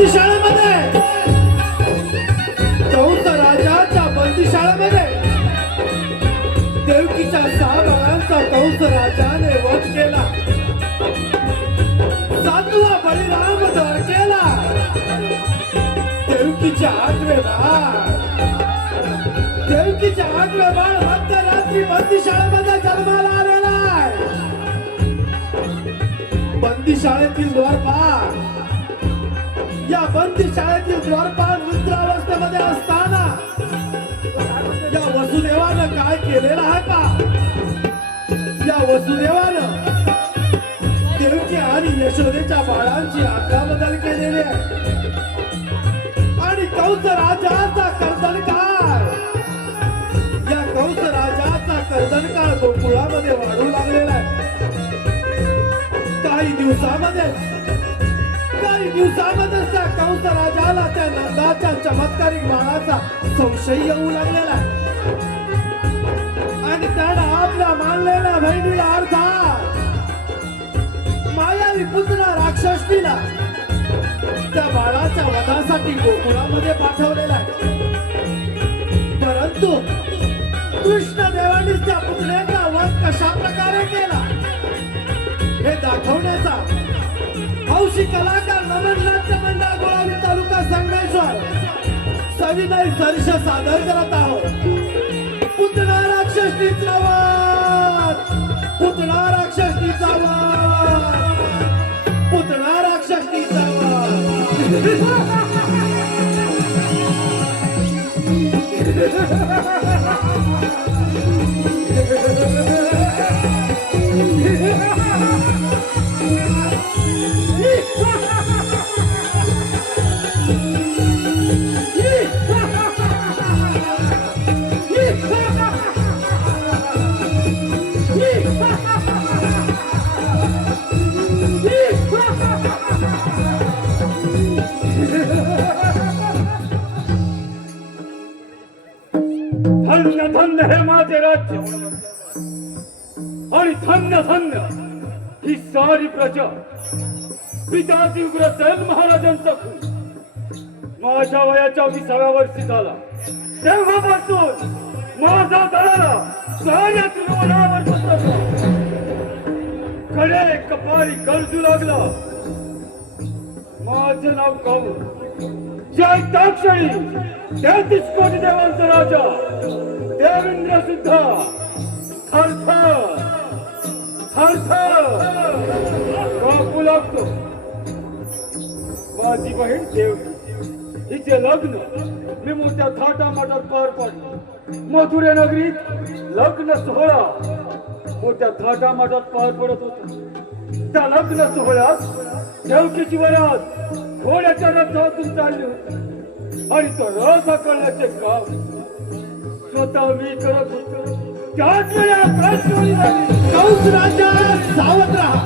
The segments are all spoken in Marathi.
बंदीशाळेमध्ये कंस राजाच्या बंदीशाळेमध्ये देवकीच्या 6 बाळांचा कंस राजाने वध केला. 7वा बळीराम द्वारकेला. देवकीचे 8वे बाळ मध्यरात्री बंदीशाळेमध्ये जन्माला आलेला आहे. बंदीशाळेतील द्वारपाल, या बंदीशाळेतील द्वारपाल निद्रावस्थेमध्ये असताना या वसुदेवानं काय केलेलं आहे का? या वसुदेवानं देवकी आणि यशोदेच्या बाळांची आदलाबदल केलेली आहे. आणि कंस राजाचा कर्दनकाळ, या कंस राजाचा कर्दनकाळ गोकुळामध्ये वाढू लागलेला आहे. काही दिवसामध्ये त्या कंस राजाला त्या नंदाच्या चमत्कारिक बाळाचा संशय येऊ लागलेला आहे. आणि त्यानं आपल्या मानलेल्या बहिणीला अर्थात मायावी पुतना राक्षसीला त्या बाळाच्या वधासाठी गोकुळामध्ये पाठवलेला आहे. परंतु कृष्णदेवाने त्या पुतण्याचा वध कशा प्रकारे केला हे दाखवण्याचा हौशी कलाकार नमन नाट्य मंडळ गोळावली तालुका संगमेश्वर सविनय सर्ष सादर करत आहोत. पुतना राक्षसीचा वध, पुतना राक्षसीचा वध, पुतना राक्षसीचा वध. धन्य धन्य हे माझे राज्य आणि धन्य धन्य ही सारी प्रजा. पिताजी उग्रसेन महाराजांचा खून माझ्या वयाच्या 20व्या वर्षी झाला. तेव्हापासून माझा दरारा साऱ्या त्रिभुवनावर पसरला. कडे कपारी गरजू लागला. माझे नाव काऊ. जय ताक्षणी 33 कोटी देवांचा राजा देवेंद्र सुद्धा थरथर कापू लागतो. माझी बहीण देवकी, हिचे लग्न मी मोठ्या थाटामाटात पार पाडले. मथुरे नगरीत लग्न सोहळा मोठ्या थाटामाटात पार पडत होता. त्या लग्न सोहळ्यात देवकीची वरात घोड्याच्या रथातून चालली होती. आणि तो रथ हाकलण्याचे काम स्वतः मी करत होतो. त्याच वेळी आकाशवाणी झाली. कंस राजा सावध राहा.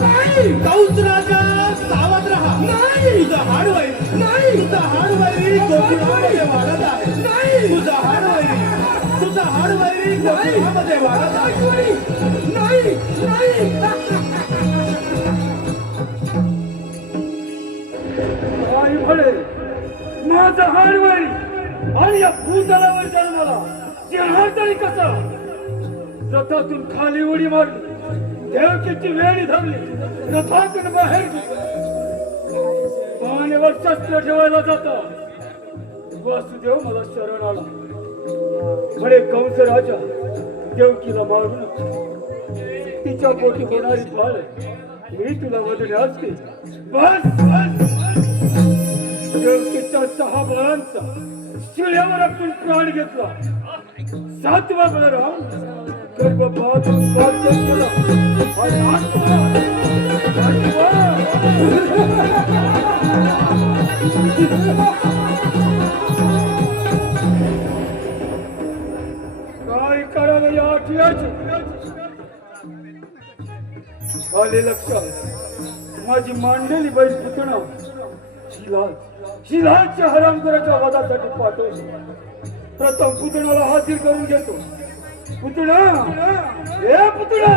कंस राजा सावध राहा. तुझा हाडवैरी नाही, तुझा हाडवैरी गोकुळामध्ये वाढत आहे. तुझा हाडवैरी गोकुळामध्ये वाढत आहे. नाही आई म्हणे माझा हाडवैरी आणि या भूतलावर जन्माला जेव्हा तरी कसा रथातून खाली उडी मारली. देवकीची वेळी धरली. रथातून बाहेर पाण्यावर शस्त्र ठेवायला जाता वासुदेव मला शरण आला. म्हणे कंस राजा देवकीला मारू नका. तिच्या पोटी होणारी बाळ मी तुला वधण्यास केली. बस देवकीच्या 6 बाळांचा शिळ्यावर आपण प्राण घेतला. 7वा बळराम गर्भपातून केला. काय करावं या आठव्याचे आले लक्षात. माझी मांडलेली बैल पुतणा शिलाच्या हरामखोराच्या वधासाठी पाठवली. प्रथम पुतणाला हाजीर करून घेतो. पुतणा, हे पुतणा,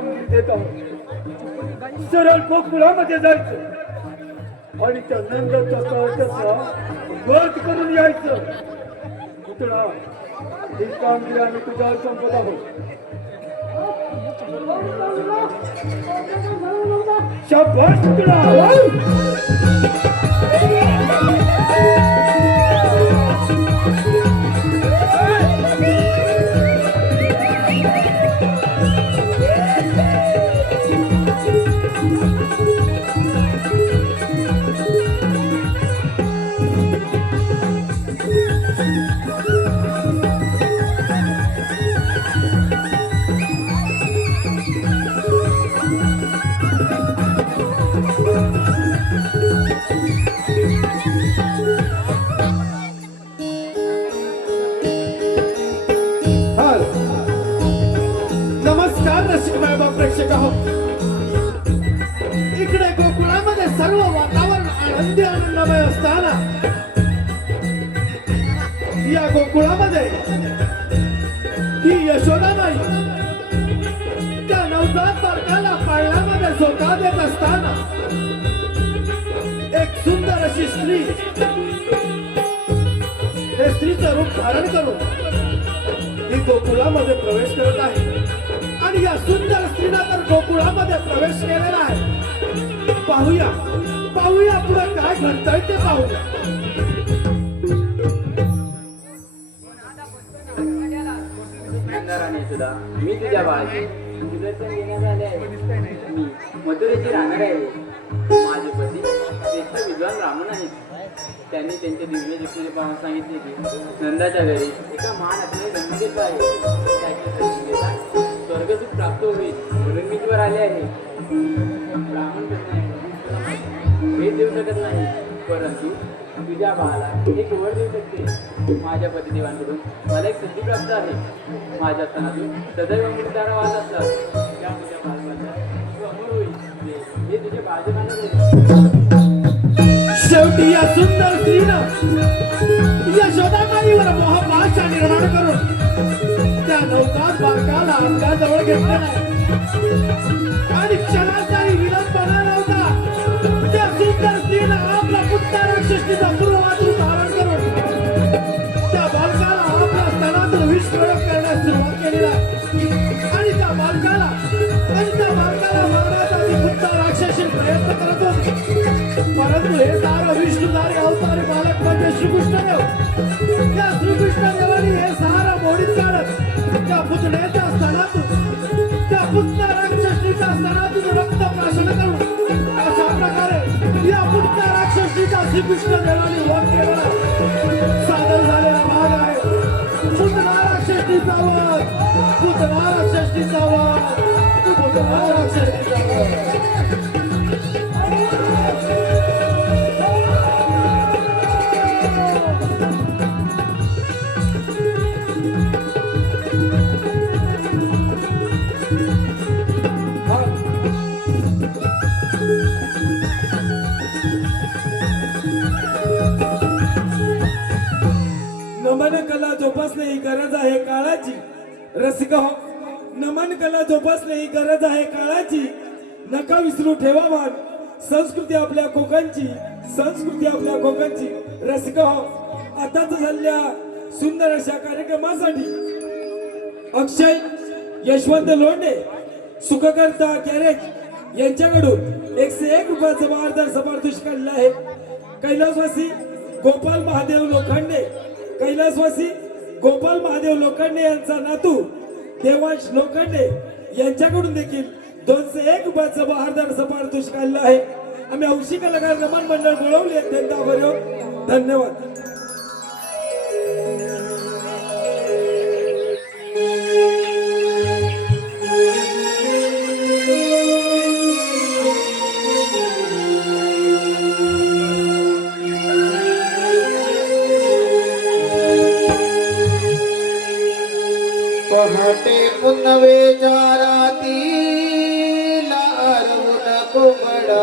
कामगिरी देत आहोत. सरळ गोकुळामध्ये जायचं आणि त्या नंदाचा कळसाचा वध करून यायचं. पुतळा, ही कामगिरी आम्ही तुझ्यावर संपत आहोत. शाबास पुतळा. हा. नमस्कार रसिक मायबाप प्रेक्षक हो. इकडे गोकुळामध्ये सर्व वातावरण आनंदी आनंदमय असताना या गोकुळामध्ये ही यशोदाबाई त्या नवजात बालकाला पाळण्यामध्ये झोका देत असताना एक सुंदर अशी स्त्री हे स्त्रीचं रूप धारण करून ही गोकुळामध्ये प्रवेश करत आहे आणि या सुंदर स्त्रीनं तर गोकुळामध्ये प्रवेश केलेला आहे. पाहूया पुढे काय घडतंय ते पाहूया. राणी सुद्धा मी तुझ्या बाळाचे सुदर्शन घेण्यात आले आहे. मी मथुरेची राहणार आहे. माझे पती श्रेष्ठ विद्वान ब्राह्मण आहेत. त्यांनी त्यांच्या दिव्य दृष्टीने पाहून सांगितले की नंदाच्या घरी एका महान असणे गंगेत आहे. त्याचे दर्शन घेता स्वर्गसुख प्राप्त होईल म्हणून मी तुझ्यावर आले आहे. ब्राह्मण भेट देऊ शकत नाही, परंतु तुझ्या बाळाला एक वर देऊ शकते. माझ्या पतिदेवांकडून मला एक सिद्धी प्राप्त आहे. माझ्या स्तनातून सदैव अमृतधारा वाहत असतात. त्या तुझ्या बालकाचा तू अमर होईल हे तुझे बाळकाने. शेवटी या सुंदर स्त्रीनं यशोदाबाईवर मोहपाशा निर्माण करून त्या नवजात बालकाला आपल्या जवळ घेतलेला आहे आणि क्षणाचाही विलंब न लावता त्या सुंदर स्त्रीनं आपला पुत्र राक्षसीचा पूर्वातून धारण करून त्या बालकाला आपल्या स्तनातून विष प्रयोग करण्यास सुरुवात केलेला आहे आणि त्या बालकाला मारण्यासाठी पुत्र राक्षसी प्रयत्न करत होते. परंतु हे सारं विष्णुधारी अवतारी बालक म्हणजे श्रीकृष्णदेव. त्या श्रीकृष्णदेवानी हे सारं मोडीत काढत त्या पुतण्याच्या स्तनातून त्या पुत्र राक्षसीच्या स्तनातून रक्त प्राशन करून अशा प्रकारे या पुत्र राक्षसीचा श्रीकृष्णदेवानी वध केलेला सादर झालेला भाग आहे. पुतना राक्षसीचा वध, पुतना राक्षसीचा वध, पुतना राक्षसीचा वध. नमन कला जोपासणे ही गरज आहे काळाची. रसिक हो, नमन कला जोपासणे ही गरज आहे काळाची. नका विसरू ठेवा मान संस्कृती आपल्या कोकणची, संस्कृती आपल्या कोकणची. रसिक हो, आताच झालेल्या सुंदर अशा कार्यक्रमासाठी अक्षय यशवंत लोंढे सुखकर्ता कॅरेज यांच्याकडून 101 रुपयाचं बहारदार समारतुष काढलं आहे. कैलासवासी गोपाल महादेव लोखंडे, कैलासवासी गोपाल महादेव लोखंडे यांचा नातू देवांश लोखंडे यांच्याकडून देखील 201 रुपयाचं बहारदार समारतुष काढलं आहे. आम्ही हौशी कलाकार नमन मंडळ बोलवले त्यांना धन्यवाद. पहाटे पुनवेच्या राती लारवून कोंबडा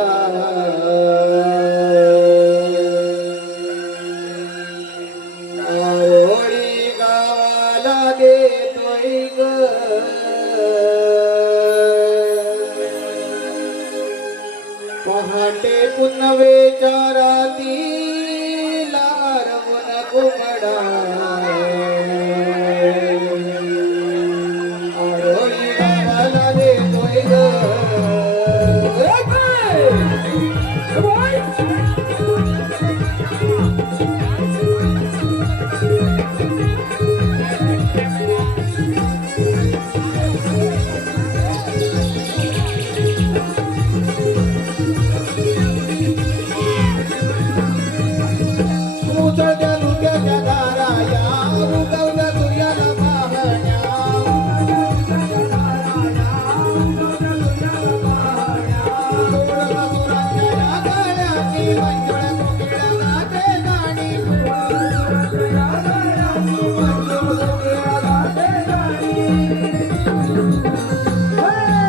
पहाटे पुनवेच्या राती लारवून घुमडा आरोळी गावाला देतोय ग उचलत्या धुक्याच्या दारा या उगवत्या सूर्याला पाहण्या सुरांच्या या गाण्याची मंजुळ कोकिळा गाते गाणी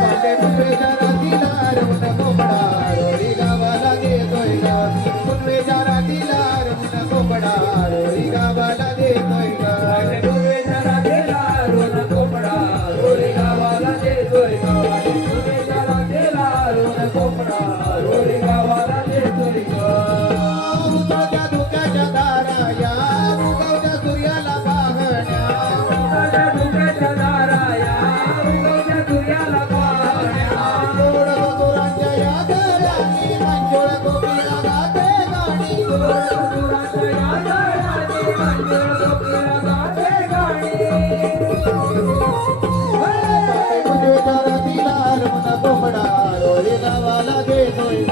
पाटे पुनवेच्या रातीला रवून घुमडा रोरी गावाला देतोय ग पुनवेच्या रातीला रवून घुमडा रोरी गावाला देतोय ग पुनवेच्या रात्रीला रोज कोपडा रोरी गावाला देतोय ग. पुनवेच्या रात्रीला रोज कोपडा रोरी गावाला देतोय ग. उचलत्या धुक्याच्या दारा या उगवत्या सूर्याला पाहण्या उगवत्या धुक्याच्या दारा या उगवत्या सूर्याला पाहण्या. सुरांच्या या गाण्याची मंजुळ कोकिळा गाते गाणी सुरांच्या या गाण्याची मंजुळ कोकिळा गाते गाणी. पाटे पुनवेच्या रातीला रवून घुमडा रोरी गावाला देतोय ग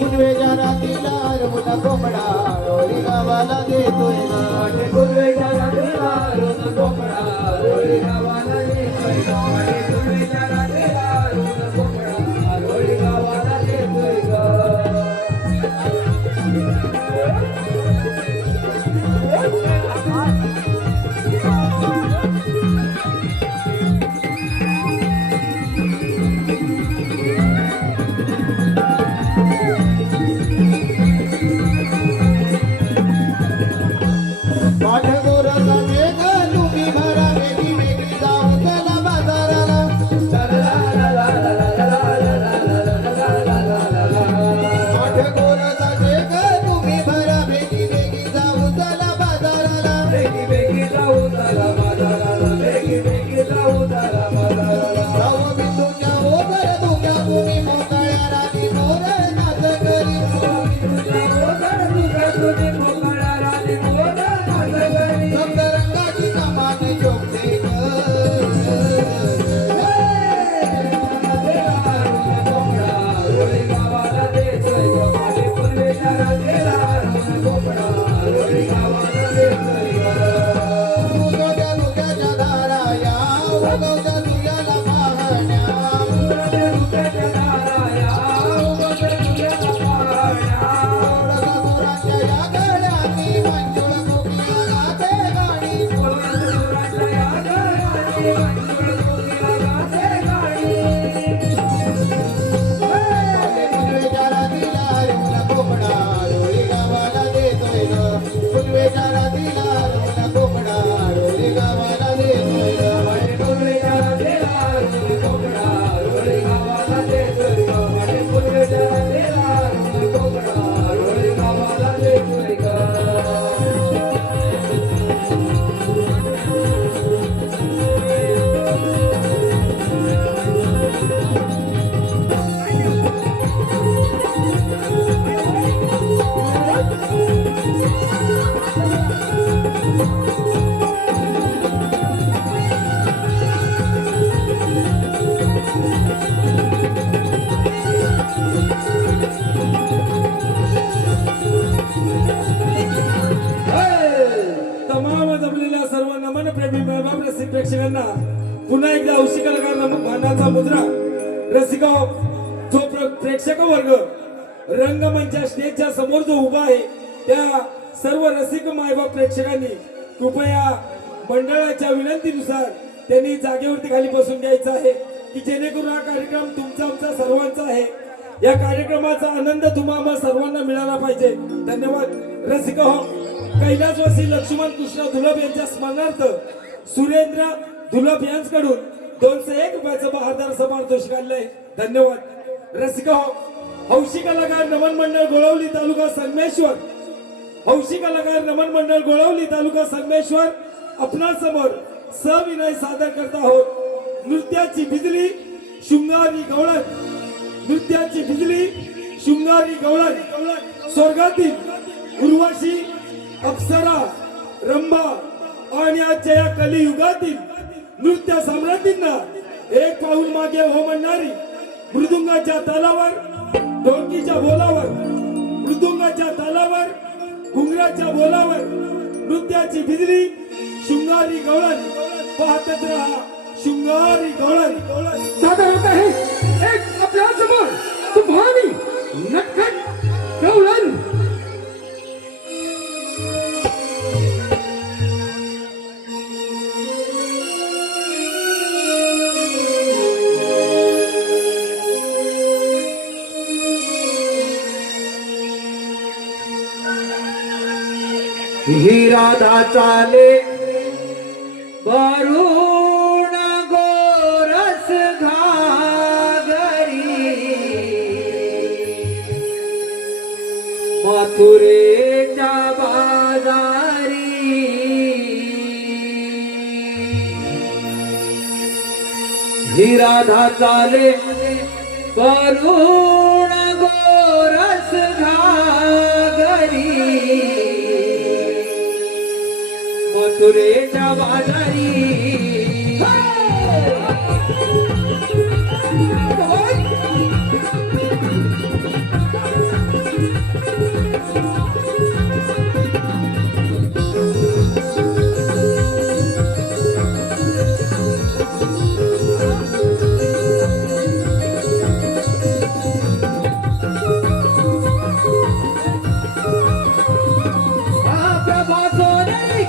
पुनवेच्या रातीला रवून घुमडा रोरी गावाला देतोय ग पुनवेच्या रात्रीला रोज कोपडा रोरी गावाला देतोय ग. पुनवेच्या रात्रीला रोज कोपडा रोरी गावाला देतोय ग. पाठगोराचा मेघ तुम्ही भरा वेगळी वेगळी जाऊ चला बाजाराला पाठगोराचा मेघ तुम्ही भरा वेगळी वेगळी जाऊ चला बाजाराला बेगी बेगी जाऊ चला बाजाराला. बेगी बेगी जाऊ चला बाजाराला. जाऊ बिंदूच्या ओघर धुक्या तुम्ही मोकळ्या राणी मोर नाच करी सप्तरंगाची कमान शोभते ग उगवत्या धुक्याच्या दारा या उगवत्या सूर्याला पाहण्या सुरांच्या या गाण्याची मंजुळ कोकिळा गाते गाणी पाटे पुनवेच्या रातीला रवून घुमडा रोरी गावाला देतोय ग पुनवेच्या रातीला रवून घुमडा रोरी गावाला देतोय ग तमाम जमलेल्या सर्व नमन प्रेमी महबाब रसिक प्रेक्षकांना पुन्हा एकदा औषधी कलाकार मानाचा मुद्रा. रसिक हो, जो प्रेक्षक वर्ग रंगमंचा स्टेजच्या समोर जो उभा आहे त्या सर्व रसिक मायबाप प्रेक्षकांनी कृपया मंडळाच्या विनंतीनुसार त्यांनी जागेवरती खाली बसून घ्यायचं आहे की जेणेकरून हा कार्यक्रम तुमचा आमचा सर्वांचा आहे. या कार्यक्रमाचा आनंद तुम्हाला सर्वांना मिळाला पाहिजे. धन्यवाद. रसिक हो, कैलासवासी लक्ष्मण कृष्ण धुलप यांच्या स्मरणार्थ सुरेंद्र धुलप यांच्याकडून 201 रुपयाचं बहादर समारतोष काढलंय. धन्यवाद. रसिक हो, हौशी कलाकार नमन मंडळ गोळवली तालुका संगमेश्वर, हौशी कलाकार नमन मंडळ गोळवली तालुका संगमेश्वर आपणा समोर सविनय सादर करत आहोत नृत्याची बिजली शृंगारी गवळण, नृत्याची बिजली शृंगारी गवळण. स्वर्गातील उर्वशी, अप्सरा, रंभा आणि आजच्या या कलियुगातील नृत्य सम्राटींना एक पाऊल मागे हो म्हणणारी मृदुंगाच्या तालावर, ढोलकीच्या बोलावर, मृदुंगाच्या तालावर, घुंगराच्या बोलावर नृत्याची बिजली शृंगारी गवळण. पाहतच राहा शृंगारी गवळण. सादर होत आहे एक आपल्या समोर तुफानी नटखट गवळण. ही राधा चाले वरुण गोरस घागरी, मथुरेच्या बाजारी. ही राधा चाले वरुण गोरस घागरी, मथुरेच्या बाजारी.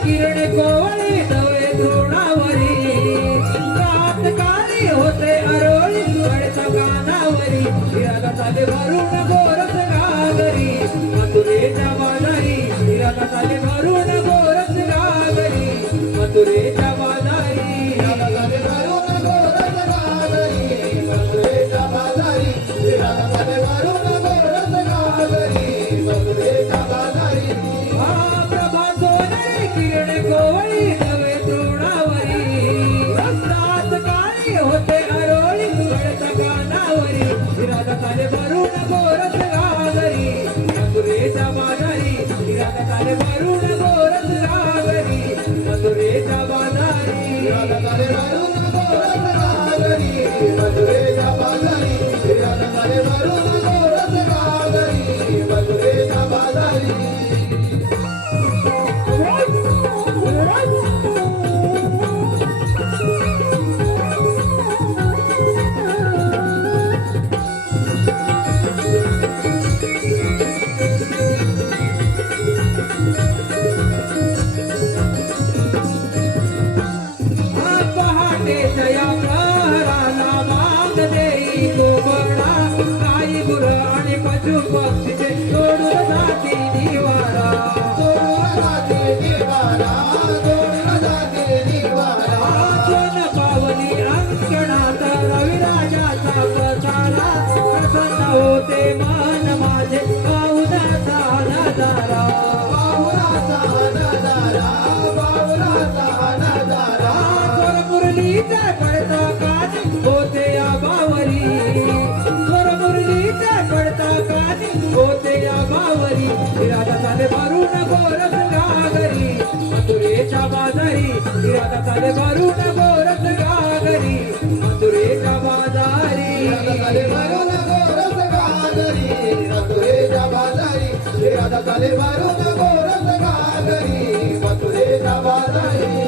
किरण कोवळी नवे द्रोणावरी, रात काळी होते अरोळी गडचा कानावरी. हिराला चाले भरून गोरस घागरी, मथुरेच्या बाजारी. हिराला चाले भरून गोरस घागरी, मथुरेच्या बाजारी. हिराला चाले भरून गोरस घागरी, मथुरेच्या बाजारी. हिराला चाले भरून गोरस घागरी, मथुरेच्या बाजारी. किरण कोवळी नवे द्रोणावरी, रात काळी होते अरोळी गडचा कानावरी. हिराला चाले भरून गोरस घागरी, मथुरेच्या बाजारी. हिराला चाले भरून गोरस घागरी, मथुरेच्या बाजारी. हिराला चाले भरून गोरस घागरी, मथुरेच्या बाजारी. हिराला चाले भरून गोरस घागरी, मथुरेच्या बाजारी. जया प्रहराला माग देई गोबडा, गाई गुर आणि पशु पक्षीचे सोडून जाती निवारा. सोडून जाती निवारा, सोडून जाती निवारा. सोन पावली अंगणात रविराजाचा प्रचारा, प्रसन्न होते मन माझे पाहुणाचा नजारा. पाहुणाचा नजारा, पाहुणाचा नजारा. मुरलीचा पडता कानी होते या बावरी, स्वर मुरलीचा पडता कानी होते या बावरी. हिराला चाले भरून गोरस घागरी, मथुरेच्या बाजारी. हिराला चाले भरून गोरस घागरी, मथुरेच्या बाजारी. हिराला चाले भरून गोरस घागरी, मथुरेच्या बाजारी. हिराला चाले भरून गोरस घागरी, मथुरेच्या बाजारी.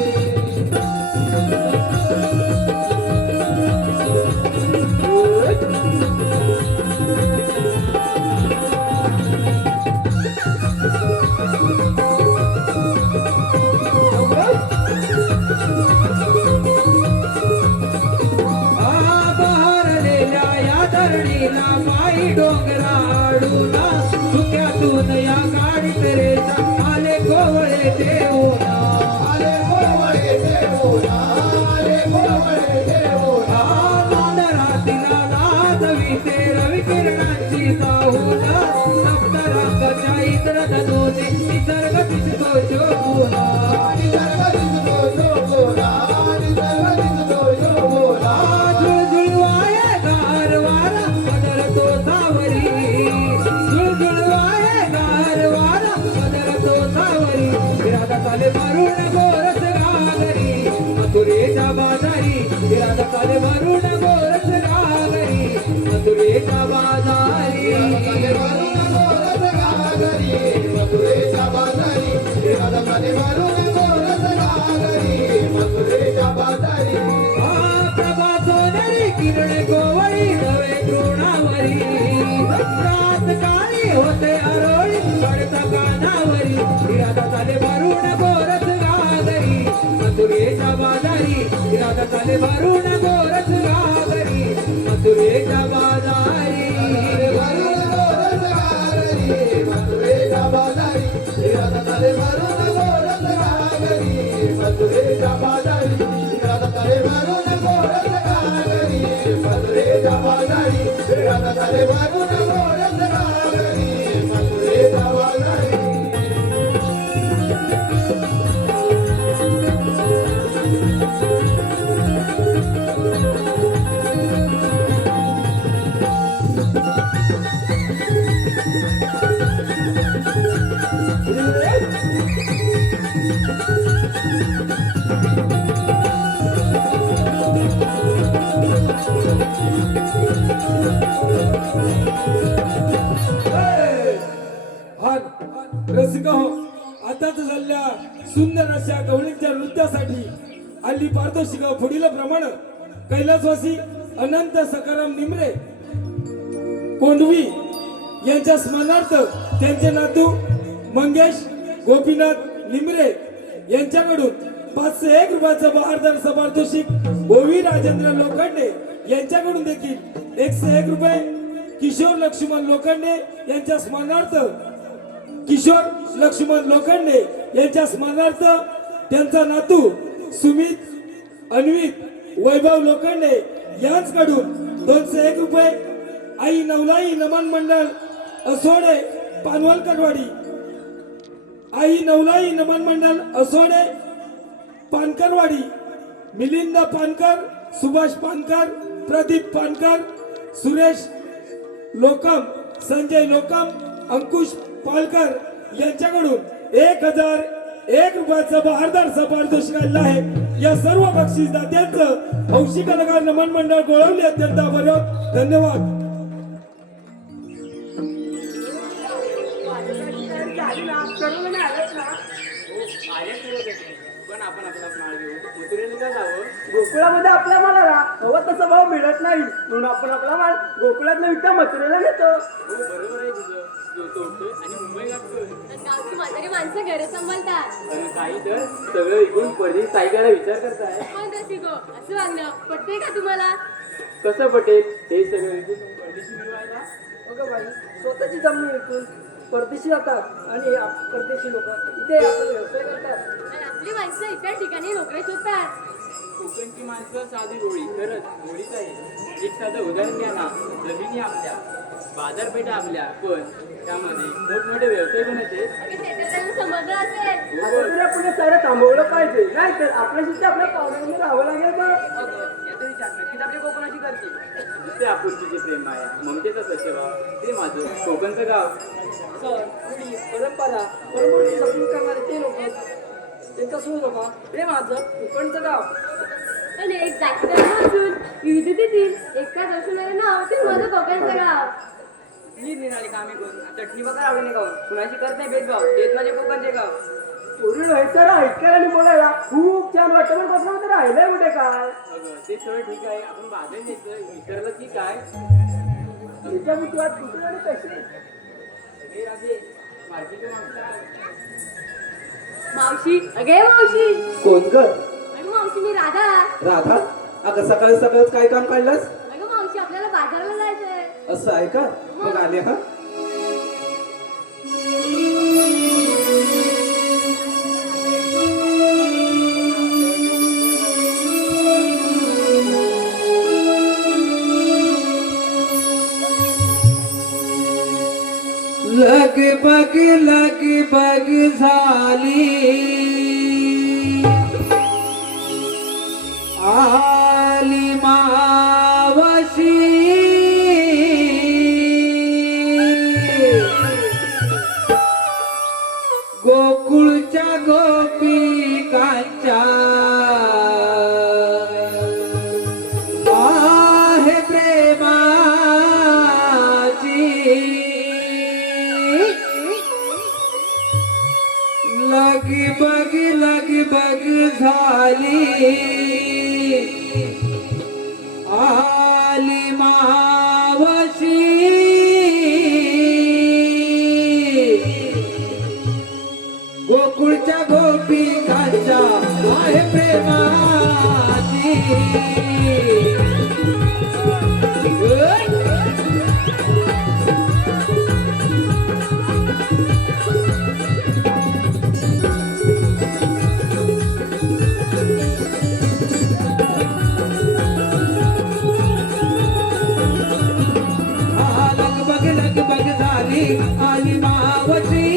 धरणीला पायी डोंगरा आडूना, धुक्यातून या गाडीत रेचा आले कोवळे देऊना. आले कोवळे देऊना, आले कोवळे देऊना. नांदरातीला नाद इथे रविकिरणांची साहून सप्तरंगाच्या इंद्रधनुने निसर्ग दिसतो शोभून झुळझुळवाये गारवारा बदलतो सावरी झुळझुळवाये गारवारा बदलतो सावरी राधा काले मारून गोरस घागरी मथुरेच्या बाजारी राधा काले मारून गोरस घागरी मथुरेच्या बाजारी प्रभा सोनेरी किरण गोवळी नवे तृणावरी रात काळी होते अरोळी पडता कानावरी राधा चाले भरून गोरस घागरी मथुरेच्या बाजारी राधा चाले भरून गोरस घागरी मथुरेच्या बाजारी रसिक हो, आताच झालेल्या सुंदर अशा गवळींच्या नृत्यासाठी हल्ली पारितोषिक पुढील प्रमाण कैलासवासी अनंत सकाराम निमरे कोंडवी यांच्या स्मरणार्थ त्यांचे नातू मंगेश गोपीनाथ निमरे यांच्याकडून 501 रुपयाचं बहारदार पारितोषिक ओवी राजेंद्र लोखंडे यांच्याकडून देखील 101 रुपये किशोर लक्ष्मण लोखंडे यांच्या स्मरणार्थ किशोर लक्ष्मण लोखंडे यांच्या स्मरणार्थ त्यांचा नातू सुमित अन्वित वैभव लोखंडे यांच्याकडून 201 रुपये आई नवलाई नमन मंडळ असोडे पानवलकरवाडी आई नवलाई नमन मंडळ असोडे पानकरवाडी मिलिंद पानकर सुभाष पानकर प्रदीप पानकर सुरेश लोकम संजय लोकम अंकुश पालकर यांच्याकडून 1001 रुपयाचं बहारदार पारितोषिक आलेलं आहे. या सर्व बक्षीसदात्यांचं हौशी कलाकार नमन मंडळ गोळवले अत्यंत आभार धन्यवाद. पण आपण आपला माळ घेऊ मथुरेला का जावं गोकुळामध्ये आपल्या मालाला हवा तसा भाव मिळत नाही म्हणून आपण आपला माल गोकुळात विकता मथुरेला घेतो. हो बरोबर आहे तुझं जो तोडतोय आणि मुंबई गाठतोय गावची म्हातारी माणसं घरे सांभाळतात. आणि काही तर सगळं ऐकून परदेश सायकाला विचार करताय. पण रसिको असं वागणं पटते का तुम्हाला? कसं पटेल हे सगळं ऐकून परदेशी मिळवायला? अगं बाई स्वतःची जमीन विकून परदेशी जातात आणि परदेशी लोक इथे आपले व्यवसाय करतात. आणि आपली माणसं इतर ठिकाणी नोकरी शोधतात. कोकणची माणसं साधी रोळी खरंच रोळीच आहे. एक साधं उदाहरण घ्या ना, जमिनी आपल्या बाजारपेठा आपल्या पण त्यामध्ये मोठमोठे व्यवसाय पण येते. आणि शेतकऱ्यांना समजलं असेल. आता तरी आपण हे सारं थांबवलं पाहिजे नाही तर आपल्याशी आपल्या पावसामध्ये राहावं लागेल बरं. याचा विचार नक्कीच आपल्या कोकणाची करते. ते आपुलकीचे प्रेम माया ममतेचा सचेवा ते माझं कोकणचं गाव. सण रूढी परंपरा परंपरेची जपणूक करणारे ते लोक त्यांचा सुजमा हे माझं कोकणचं गाव. आणि एक जातीपासून विविधतेतील एका दर्शनाचे नाव ते माझं कोकणचं गाव. निरनिराळी कामे करून चटणी बघा आवडीने गाव कुणाची करत नाही भेदभाव तेच माझे कोकणचे गाव. पूर्वी व्हायचं ऐकायला आणि बोलायला खूप छान वाटतं पण कोकणामध्ये राहिलंय कुठे काय. अगं ते सगळं ठीक आहे आपण बाजार द्यायचं विसरलं की काय. त्याच्या बुद्धिवाद कुठे आणि कसे सगळे राजे मार्केटचे माणसं मावशी अगे मावशी. कोण ग अगं मावशी मी राधा. राधा? अगं सकाळी सकाळीच काय काम काढलंस? अगं मावशी आपल्याला बाजाराला जायचंय. असं आहे का? मग आले हा. लगबग लगबग झाली आली मावशी गोकुळच्या गोपिकांच्या आहे प्रेमाची लगबग लगबग झाली आली मावशी गोकुळच्या गोपिकांच्या आहे प्रेमाची लगबग लगबग झाली आली मावशी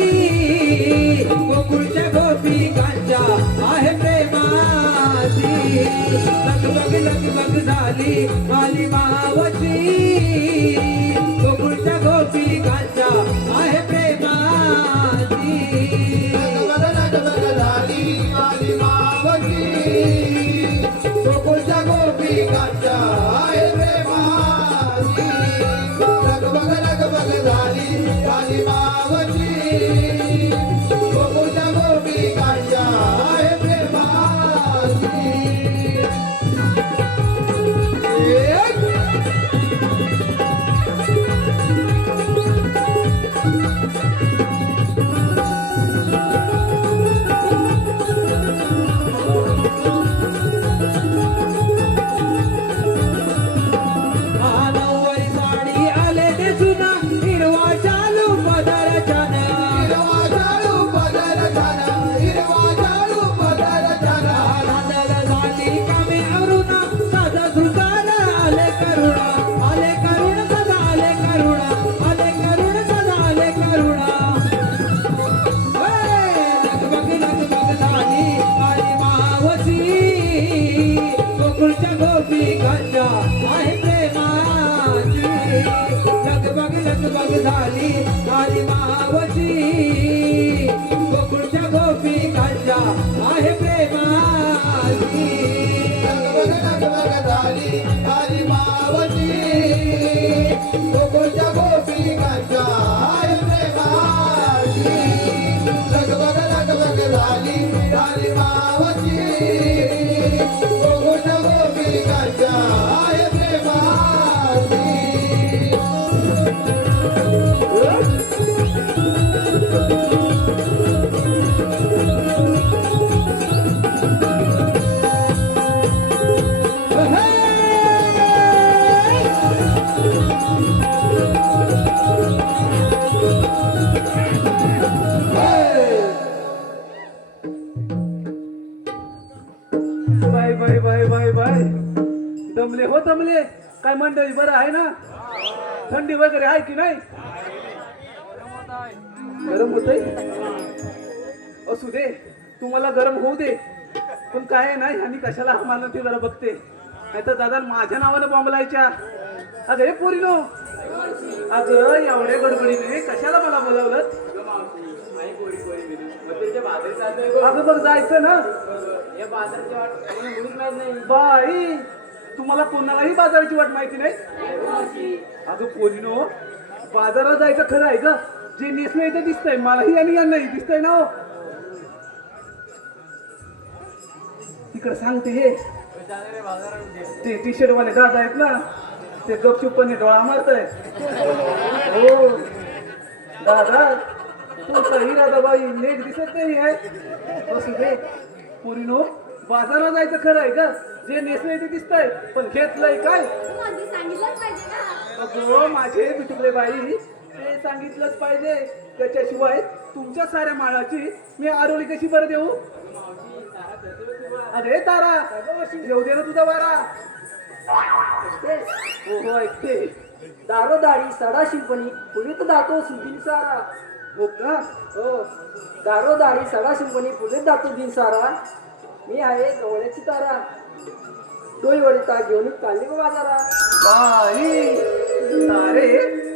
गोकुळच्या गोपिकांच्या आहे प्रेमाची लगबग लगबग झाली आली मावशी गोकुळच्या गोपिकांच्या आहे प्रेमाची लगबग लगबग झाली आली मावशी गोकुळच्या गोपिकांच्या आहे प्रेमाची लगबग लगबग झाली आली मावशी गोकुळच्या गोपिकांच्या आहे प्रेमाची नऊवारी साडी आले ते सुना हिरवा चालू पदर छान हिरवा शालू पदर छान हिरवा शालू पदर छान नांदल झाली कामे अरुणा साधा सुतार आले करुणा सदा आले करुणा सदा आले करुणा लगबग लगबग झाली आली मावशी गोकुळच्या गोपिकांच्या आहे प्रेमाची लगबग लगबग झाली आली मावशी गोकुळच्या गोपिकांच्या आहे प्रेमाची लगबग लगबग झाली आली मावशी गोकुळच्या गोपिकांच्या आहे प्रेमाची लगबग लगबग झाली आली मावशी गोकुळच्या गोपिकांच्या आहे प्रेमाची बाय बाय बाय बाय बाय दमले हो दमले काय मंडळी बरं आहे ना थंडी वगैरे आहे की नाही गरम होतंय असू दे तुम्हाला गरम होऊ दे पण काय आहे ना ह्यांनी कशाला आम्हाला ते जरा बघते नाहीतर दादा माझ्या नावानं बॉम्बलायच्या अगं हे पोरीनो अगं एवढ्या गडबडीने कशाला मला बोलावलं अगं बघ जायचं ना या बाजारची वाट आम्हाला मुळीच माहित नाही. बाई तुम्हाला कोणालाही बाजाराची वाट माहिती नाही अगं पोरीनो बाजारात जायचं खरं आहे ग जे नेसलं इथं दिसतंय मलाही आणि यांनाही दिसतंय ना हो. तिकडे सांगते हे ते टी शर्ट वाले दादा आहेत ना ते गपचूपणे डोळा मारताय हो दादा तुमचाही दादाबाई नीट दिसत नाही आहे असू दे पोरीनो बाजारात जायचं खरं आहे का जे नेसलंय ते दिसतंय पण घेतलंय काय तू आधी सांगितलंच पाहिजे ना. अगो माझे बिटुकले बाई ते सांगितलंच पाहिजे त्याच्याशिवाय तुमच्या साऱ्या माळाची मी आरोळी कशी बरं देऊ अरे तारा येऊ दे ना तुझा वारा हो हो ऐकते दारोदारी सडा शिंपणी फुलीत दातो दिन सारा. हो का? हो, दारोदारी सडा शिंपणी फुलीत दातो दिन सारा. मी आहे गवळ्याची तारा. डोई वडिता घेऊन काढली गो बाजारा. बाई अरे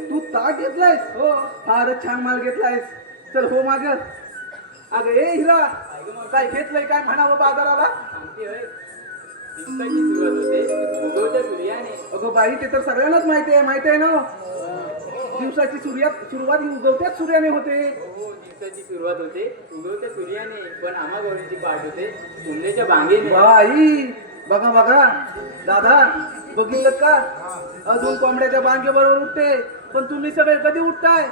तू ताट घेतलायस? हो, फारच छान माल घेतलायस. चल हो माग. अगं ए हिरा, काय घेतलंय काय म्हणावं बाजाराला? आमची होय दिवसाची सुरुवात होते उगवत्या सूर्याने. अगं बाई ते तर सगळ्यांनाच माहिती आहे ना. दिवसाची सुरुवात ही उगवत्याच सूर्याने होते. हो, दिवसाची सुरुवात होते उगवत्या सूर्याने, पण आम्हा गवळीची पाठ होते तुमच्या बांगेने. बाई बघा बघा दादा, बघितलं का? अजून कोंबड्याच्या बांगे बरोबर उठते, पण तुम्ही सगळे कधी उठताय?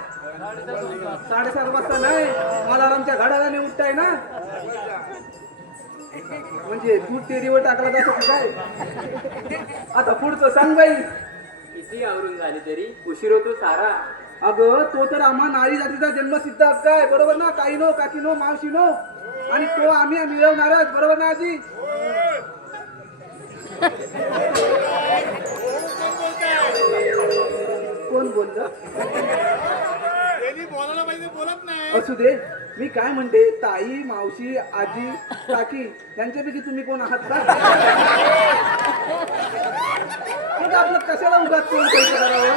7:30 वाजता नाही, अलारामच्या घड्याळाने उठताय ना. म्हणजे दूध डेअरीवर टाकला जातो की काय? आता पुढचं सांग बाई. किती आवरून झाली तरी उशीर होतो सारा. अगं तो तर आम्हा नारी जातीचा जन्मसिद्ध हक्क आहे, बरोबर ना? काहीनो काकीनो मावशीनो, आणि तो आम्ही मिळवणारच, बरोबर ना आजी? कोण बोललं? असू दे. मी काय म्हणते, ताई मावशी आजी काकी यांच्यापैकी तुम्ही कोण आहात का? मग आपलं कशाला उगाच कोण पैसे करावं?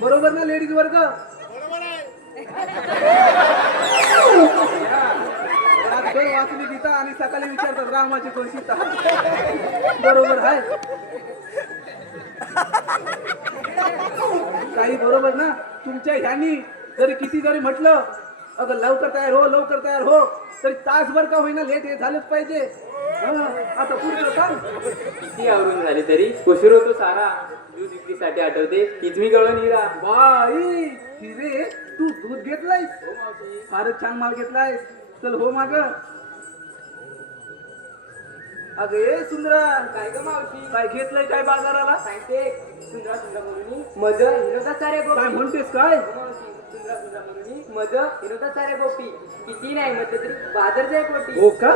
बरोबर ना लेडीज वर्ग? रातभर वाचली गीता आणि सकाळी विचारतात रामाची कोण सीता. बरोबर आहे काही? बरोबर ना? तुमच्या ह्यानी जरी किती जरी म्हटलं अगं लवकर तयार हो, तरी तासभर का होईना लेट हे झालंच पाहिजे. आता पुढचं सांग. किती आवरून झाली तरी उशीर होतो सारा. दूध विक्रीसाठी आठवते तीच मी गळून हिरा. बाई हिरे, तू दूध घेतलायस? हो मावशी. फारच छान माल घेतलायस. चल हो माग. अगं ए सुंदरा, काय ग मावशी? काय घेतलंय काय बाजाराला? सांगते सुंदरा सुंदरा म्हणून मज हिरोदा सारे काय गोपी. म्हणतेस काय? मावशी सुंदरा सुंदरा म्हणून मज हिरोदा सारे गोपी. किती नाही म्हटलं तरी बाजार जाय कोटी. हो का?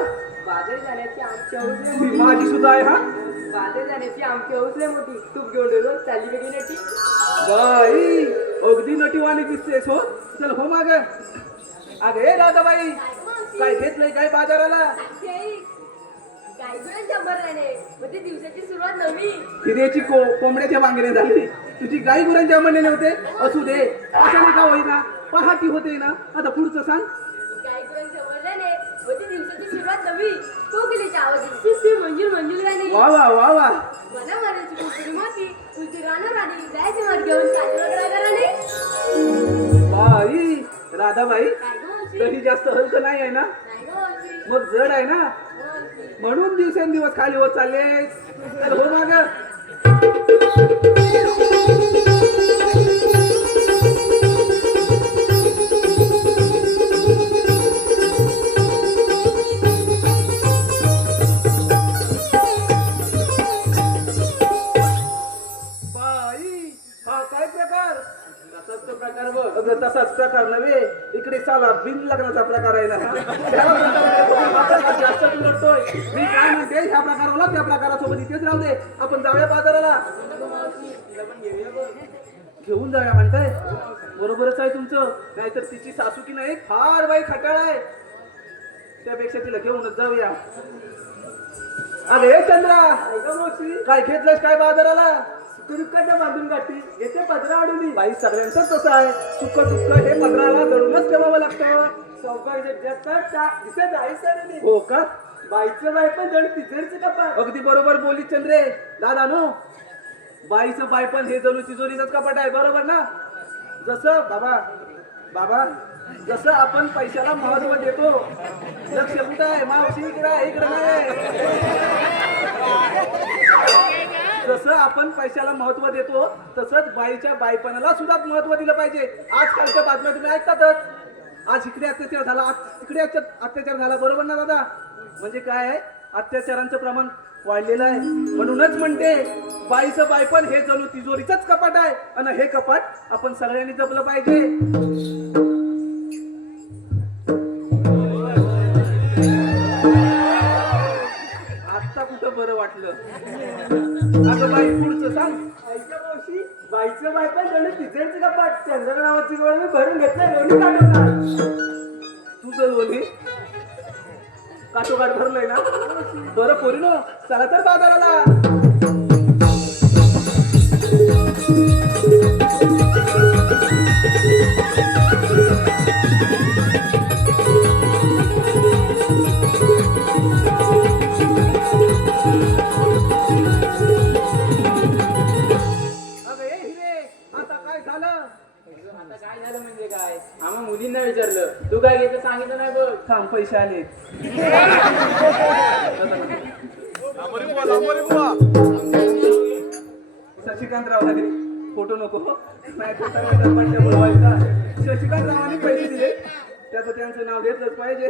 बाजार जाण्याची आमची हौस लय ही मोठी. माझी सुद्धा आहे हा. बाजार जाण्याची आमची हौस लय मोठी. तूप घेऊन डोलो चालली वेगळी नटी. बाई अगदी नटीवाणी दिसतेस हो. चल हो माग. अगं ए राधाबाई, काय घेतलंय काय बाजाराला? गायगुरांच्या अंबरल्याने म्हणजे दिवसाची सुरुवात नवी. हिरेची कोंबड्याच्या बांगेने झाली, तुझी गाई गुरांच्या म्हणलेले होते. असू दे, अचानक का होईना, पहाटी होते ना. आता पुढचं सांग. गायगुरांच्या अंबरल्याने म्हणजे दिवसाची सुरुवात नवी. कोकिलेच्या आवाजाची सी मंजूर मंजूर गाणी. वा वा वा वा. मला मारायची कुकडी मोठी तुझी राहणार आणि जायचे मार घेऊन चालू बाई राधाबाई, काय गं मावशी? कधी जास्त हलकं नाही आहे ना, नाही गं मावशी. मग जड आहे ना, हो मावशी. म्हणून दिवसेंदिवस खाली होत चालले. तर हो माग. बाई हा काय प्रकार? तसाच तो प्रकार बघ. अगं तसाच प्रकार नव्हे, इकडे साला बिन लग्नाचा प्रकार आहे ना. त्याला म्हणतात जास्त तू रडतोय. मी काय म्हणते, ह्या प्रकाराला त्या प्रकारासोबत इथेच राहू दे. आपण जाऊया बाजाराला. घेऊन जाऊया म्हणताय? बरोबरच आहे तुमचं. नाहीतर तिची सासू की नाही फार बाई खटाळ आहे, त्यापेक्षा तिला घेऊनच जाऊया. अरे चंद्रा, काय घेतलंस काय बाजाराला? सुखदुःखाच्या बांधून गाठी येते पदरा अडवली. बाई सगळ्यांचंच तसं आहे. सुख दुःख हे पदराला धरूनच ठेवावं लागतं. सौभाग्य जगतात दिसत आहे सर. हो का? बाईचं बाय पण जण तिजोरीचं कपाट. अगदी बरोबर बोली चंद्रे. दादा नो, बाईचं बायपण हे जणू तिजोरीचंच कपाट आहे, बरोबर ना? जसं बाबा जसं आपण पैशाला महत्व देतो, लक्ष कुठं आहे? मावशी इकडे नाही. जसं आपण पैशाला महत्व देतो, तसंच बाईच्या बायपणाला सुद्धा महत्व दिलं पाहिजे. आजकालच्या बातम्या तुम्ही ऐकतातच. आज इकडे अत्याचार झाला, आज तिकडे अत्याचार झाला, बरोबर ना दादा? म्हणजे काय आहे, अत्याचारांचं प्रमाण वाढलेलं आहे. म्हणूनच म्हणते, बाईचं बायपण हे जणू तिजोरीचंच कपाट आहे, आणि हे कपाट आपण सगळ्यांनी जपलं पाहिजे. आता कुठं बरं वाटलं. अगं बाई पुढचं सांग. ऐका मावशी, बाईचं बाय पण जण तिचेच का पाठ चंद्र नावाची गोळ मी भरून घेतलंय लोणी काढून. तुझं लोणी काठोकाठ भरलंय ना. बरं पोरीनो चला तर बाजाराला. आता काय झालं म्हणजे काय आम्हा मुलींना विचारलं तू काय घेतं सांगितलं नाही बघ. थांब पैसे आले. शशिकांतराव आले फोटो नको नाही बोलवायचा. शशिकांतरावांनी पैसे दिले त्याचं त्यांचं नाव घेतलंच पाहिजे.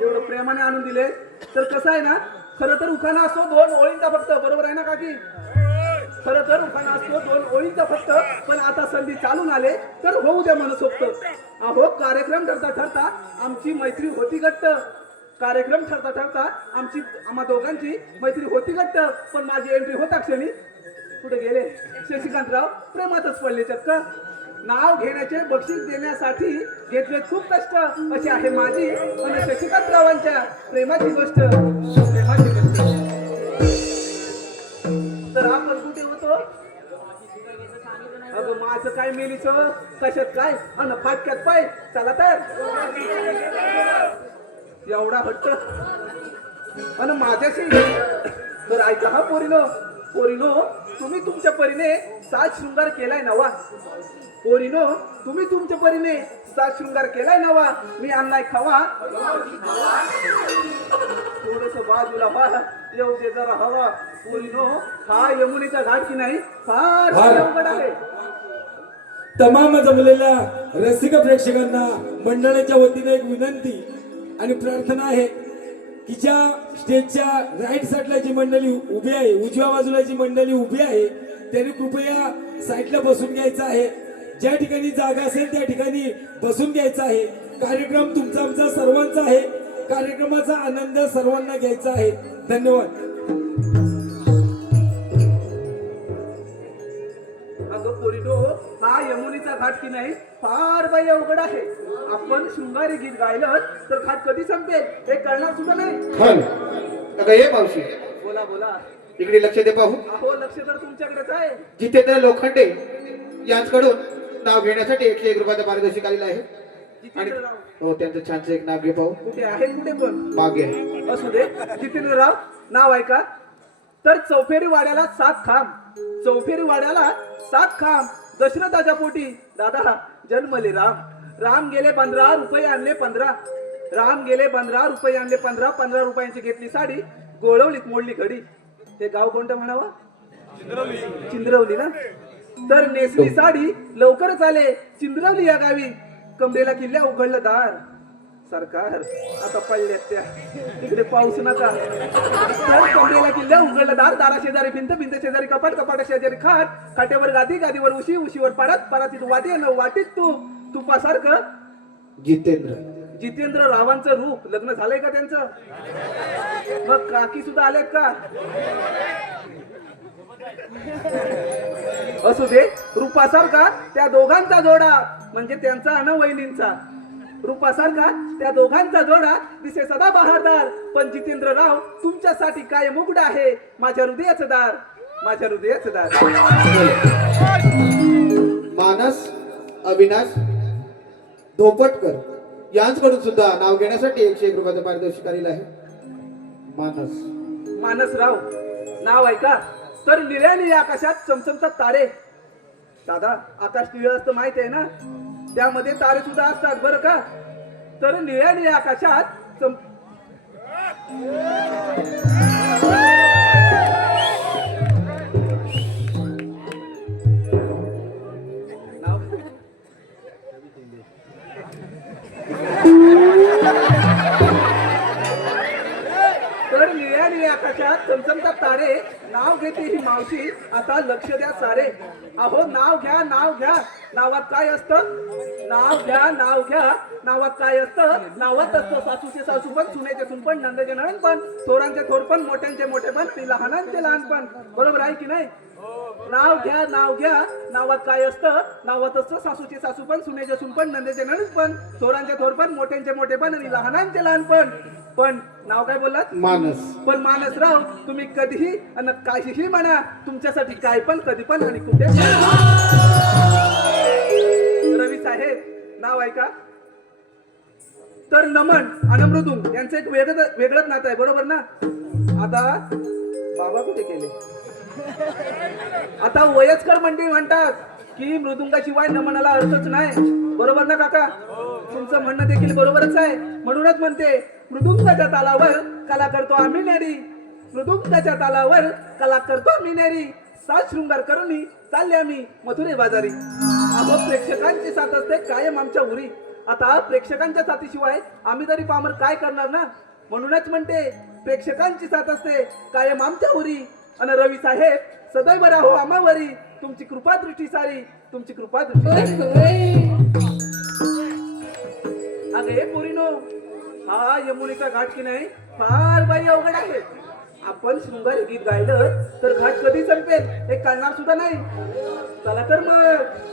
एवढं प्रेमाने आणून दिले तर कसं आहे ना. खरं तर उखाणा असतो 2 ओळींचा फक्त. बरोबर आहे ना काकी. खरं तर उखाणा असतो 2 ओळींचा फक्त. पण आता संधी चालून आले तर होऊ द्या मनसोक्त. अहो कार्यक्रम ठरता ठरता आमची मैत्री होती घट्ट. कार्यक्रम ठरता ठरता आम्हा दोघांची मैत्री होती घट्ट. पण माझी एंट्री होता क्षणी कुठे गेले शशिकांतराव प्रेमातच पडले चक्क. नाव घेण्याचे बक्षीस देण्यासाठी घेतले खूप कष्ट. अशी आहे माझी आणि शशिकांतरावांच्या प्रेमाची गोष्ट. प्रेमाची गोष्ट. तर आपण कुठे होतो. अगं माझं काय मेलीच कशात काय अन फाटक्यात पाय. चला तर एवढा हट्ट आणि माझ्याशी. तर ऐका हा पोरीनो. पोरीनो तुम्ही तुमच्या परीने साज शृंगार केलाय नवा. पोरीनो तुम्ही तुमच्या परीने साज शृंगार केलाय नवा. मी आणलाय खवा. थोडस बाजूला व्हा येऊ दे जरा हवा. पोरीनो हा यमुनेचा घाट की नाही फार अवघड आहे. तमाम जमलेल्या रसिक प्रेक्षकांना मंडळाच्या वतीने एक विनंती आणि प्रार्थना आहे की ज्या स्टेजच्या राईट साईडला जी मंडळी उभी आहे उजव्या बाजूला जी मंडळी उभी आहे त्यांनी कृपया साईडला बसून घ्यायचं आहे. ज्या ठिकाणी जागा असेल त्या ठिकाणी बसून घ्यायचा आहे. कार्यक्रम तुमचा आमचा सर्वांचा आहे. कार्यक्रमाचा आनंद सर्वांना घ्यायचा आहे. धन्यवाद. अगं पोरीनो हा यमुनेचा घाट की नाही फार बाई अवघड आहे. आपण शृंगारी गीत गायलं तर घाट कधी संपेल हे कळणार सुद्धा नाही. अगं ये मावशी बोला बोला. इकडे लक्ष दे पाहू. अहो लक्ष तर तुमच्याकडेच आहे. जितेंद्र लोखंडे यांच्याकडून नाव घेण्यासाठी 101 रुपयाचा पारितोषिक आलेला आहे. आणि जितेंद्रराव हो त्यांचं छानचं एक नाव घे पाहू. कुठे आहे कुठे पण मागे असू दे. जितेंद्रराव नाव ऐका. तर चौफेरी वाड्याला 7 खांब. चौफेरी वाड्याला 7 खांब. दशरथाच्या पोटी दादा जन्मले राम. राम गेले 15 रुपये आणले 15. राम गेले 15 रुपये आणले 15. 15 रुपयांची घेतली साडी गोळवलीत मोडली घडी. हे गाव कोणतं म्हणावं. चिंद्रवली ना. तर नेसली साडी लवकरच आले चिंद्रवली या गावी. कमरेला किल्ल्या उघडलं दार. सरकार आता पडल्यात त्या तिकडे पाऊस नका. तर कमरेला किल्ल्या उघडलं दार. दारा शेजारी भिंत भिंत शेजारी कपाट कपाटा शेजारी खाट. खाट्यावर गादी गादीवर उशी उशीवर पाडात पाडातीत वाटी न वाटीत तू तुपासारखं जितेंद्र. जितेंद्र रावांचं रूप. लग्न झालंय का त्यांचं. मग काकी सुद्धा आलेत का. असू दे. रूपासारखा त्या दोघांचा जोडा म्हणजे त्यांचा आणि वहिनींचा. रूपासारखा त्या दोघांचा जोडा दिसे सदा बहारदार. पण जितेंद्रराव तुमच्यासाठी काय मुकुट आहे माझ्या हृदयाचं दार. माझ्या हृदयाचं दार. मानस अविनाश धोपटकर यांच्याकडून सुद्धा नाव घेण्यासाठी 101 रुपयाचा पारितोषिक आलेला आहे. मानस मानसराव नाव ऐका. तर निळ्या निळ्या आकाशात चमचमतात तारे. दादा आकाश निळं असतं माहित आहे ना. त्यामध्ये तारे सुद्धा असतात बरं का. तर निळ्या निळ्या आकाशात तर निळ्या निळ्या आकाशात चमचमतात तारे. नाव घेते ही मावशी आता लक्ष द्या सारे. अहो नाव घ्या, नाव घ्या. नावात काय असतं? नाव घ्या, नाव घ्या. नावात काय असतं? नावात असतं सासूचे सासू पण, सुनेचे सून पण, नंदचे नणंद पण, थोरांचे थोर पण, मोठ्यांचे मोठे पण, आणि लहानांचे लहान पण. बरोबर आहे की नाही? नाव घ्या, नाव घ्या. नावात काय असतं? नावात असतं सासूचे सासू पण, सुनेचे सून पण, नंदेचे नणंद पण, थोरांचे थोर पण, मोठ्यांचे मोठे पण, आणि लहानांचे लहान पण नाव काय बोललात? मानस. पण मानसराव तुम्ही कधीही आणि काहीही म्हणा, तुमच्यासाठी काय पण, कधी पण आणि कुठे पण. रवी साहेब नाव आहे का? तर नमन आणि मृदुंग यांचं एक वेगळंच नातं आहे. बरोबर ना? आता बाबा कुठे गेले? आता वयस्कर मंडळी म्हणतात की मृदुंगाशिवाय नमनाला अर्थच नाही. बरोबर ना काका? तुमचं म्हणणं देखील बरोबरच आहे. म्हणूनच म्हणते मृदुंगाच्या तालावर कला करतो आम्ही नेरी. मृदुंगाच्या तालावर कला करतो आम्ही नेरी. सात शृंगार करून चालले आम्ही मथुरे बाजारी. अहो प्रेक्षकांची साथ असते कायम आमच्या उरी. आता प्रेक्षकांच्या साथीशिवाय आम्ही तरी पामर काय करणार ना. म्हणूनच म्हणते प्रेक्षकांची साथ असते कायम आमच्या उरी. आणि रवी साहेब सदैव राहो आम्हावरी. तुमची कृपा दृष्टी सारी, तुमची कृपा दृष्टी सारी. अगे पोरीनो, हा यमुनेचा घाट की नाही फार बाई अवघड आहे. आपण शृंगार गीत गायलं तर घाट कधी संपेल हे कळणार सुद्धा नाही. चला तर मग.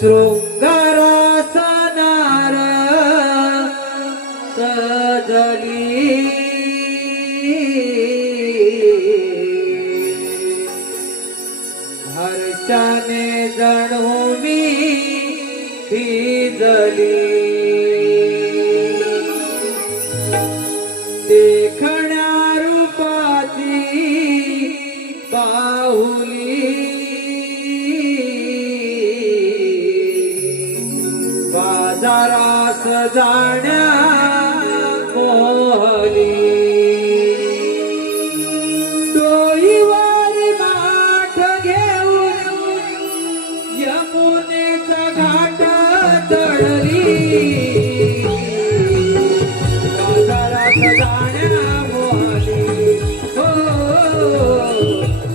शृंगाराचा नार सजली हर्षाने जणू मी भिजली. देखण्या रूपाची बाहुली बाजारास जाण्या मोहली. डोईवर माठ घेऊन यमुनेचा घाट चढली. बाजारात जाण्या मोहली. हो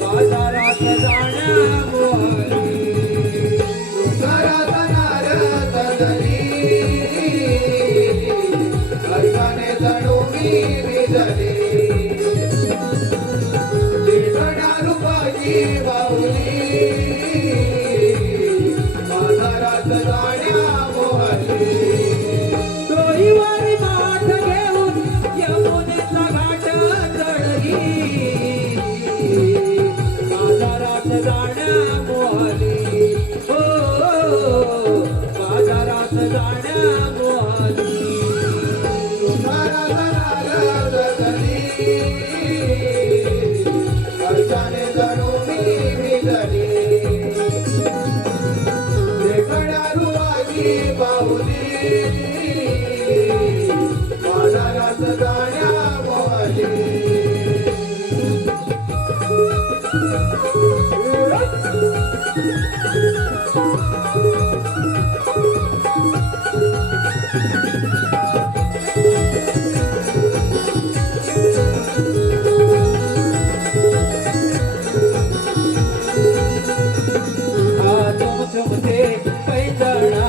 बाजारात जाण्या मोहली. घरात नारद धरी, हर्षाने जणू मी भिजली. देखण्या रूपाची बाहुली बाजारात जाण्या मोहली. डोईवर माठ घेऊन यमुनेचा घाट चढली. बाजारात जाण्या मोहली. हो बाजारात जाण्या मोहली. घरात नारद धरी, हर्षाने जणू मी भिजली. देखण्या रूपाची बाहुली बाजारात जाण्या मोहली. चमचमते पैंजणा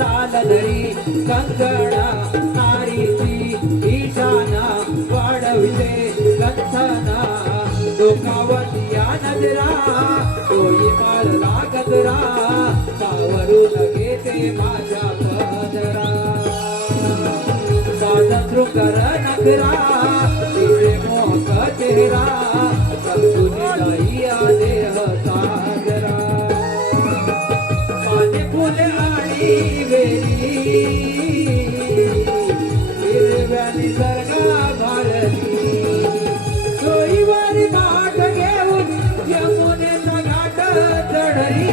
ताल धरी कंगणा नारीची ईशाना वाढविते गंथना. डोकावतिया नजरा डोई माळला गजरा सावरून घेते माझ्या पदरा. साधा शृंगार नगरा तिचे मोहक चेहरा समजून जाईया देह साजरा. पाने फुले आणि वेली हिरव्या निसर्गा घालती. डोईवर माठ घेऊन यमुनेचा घाट चढली.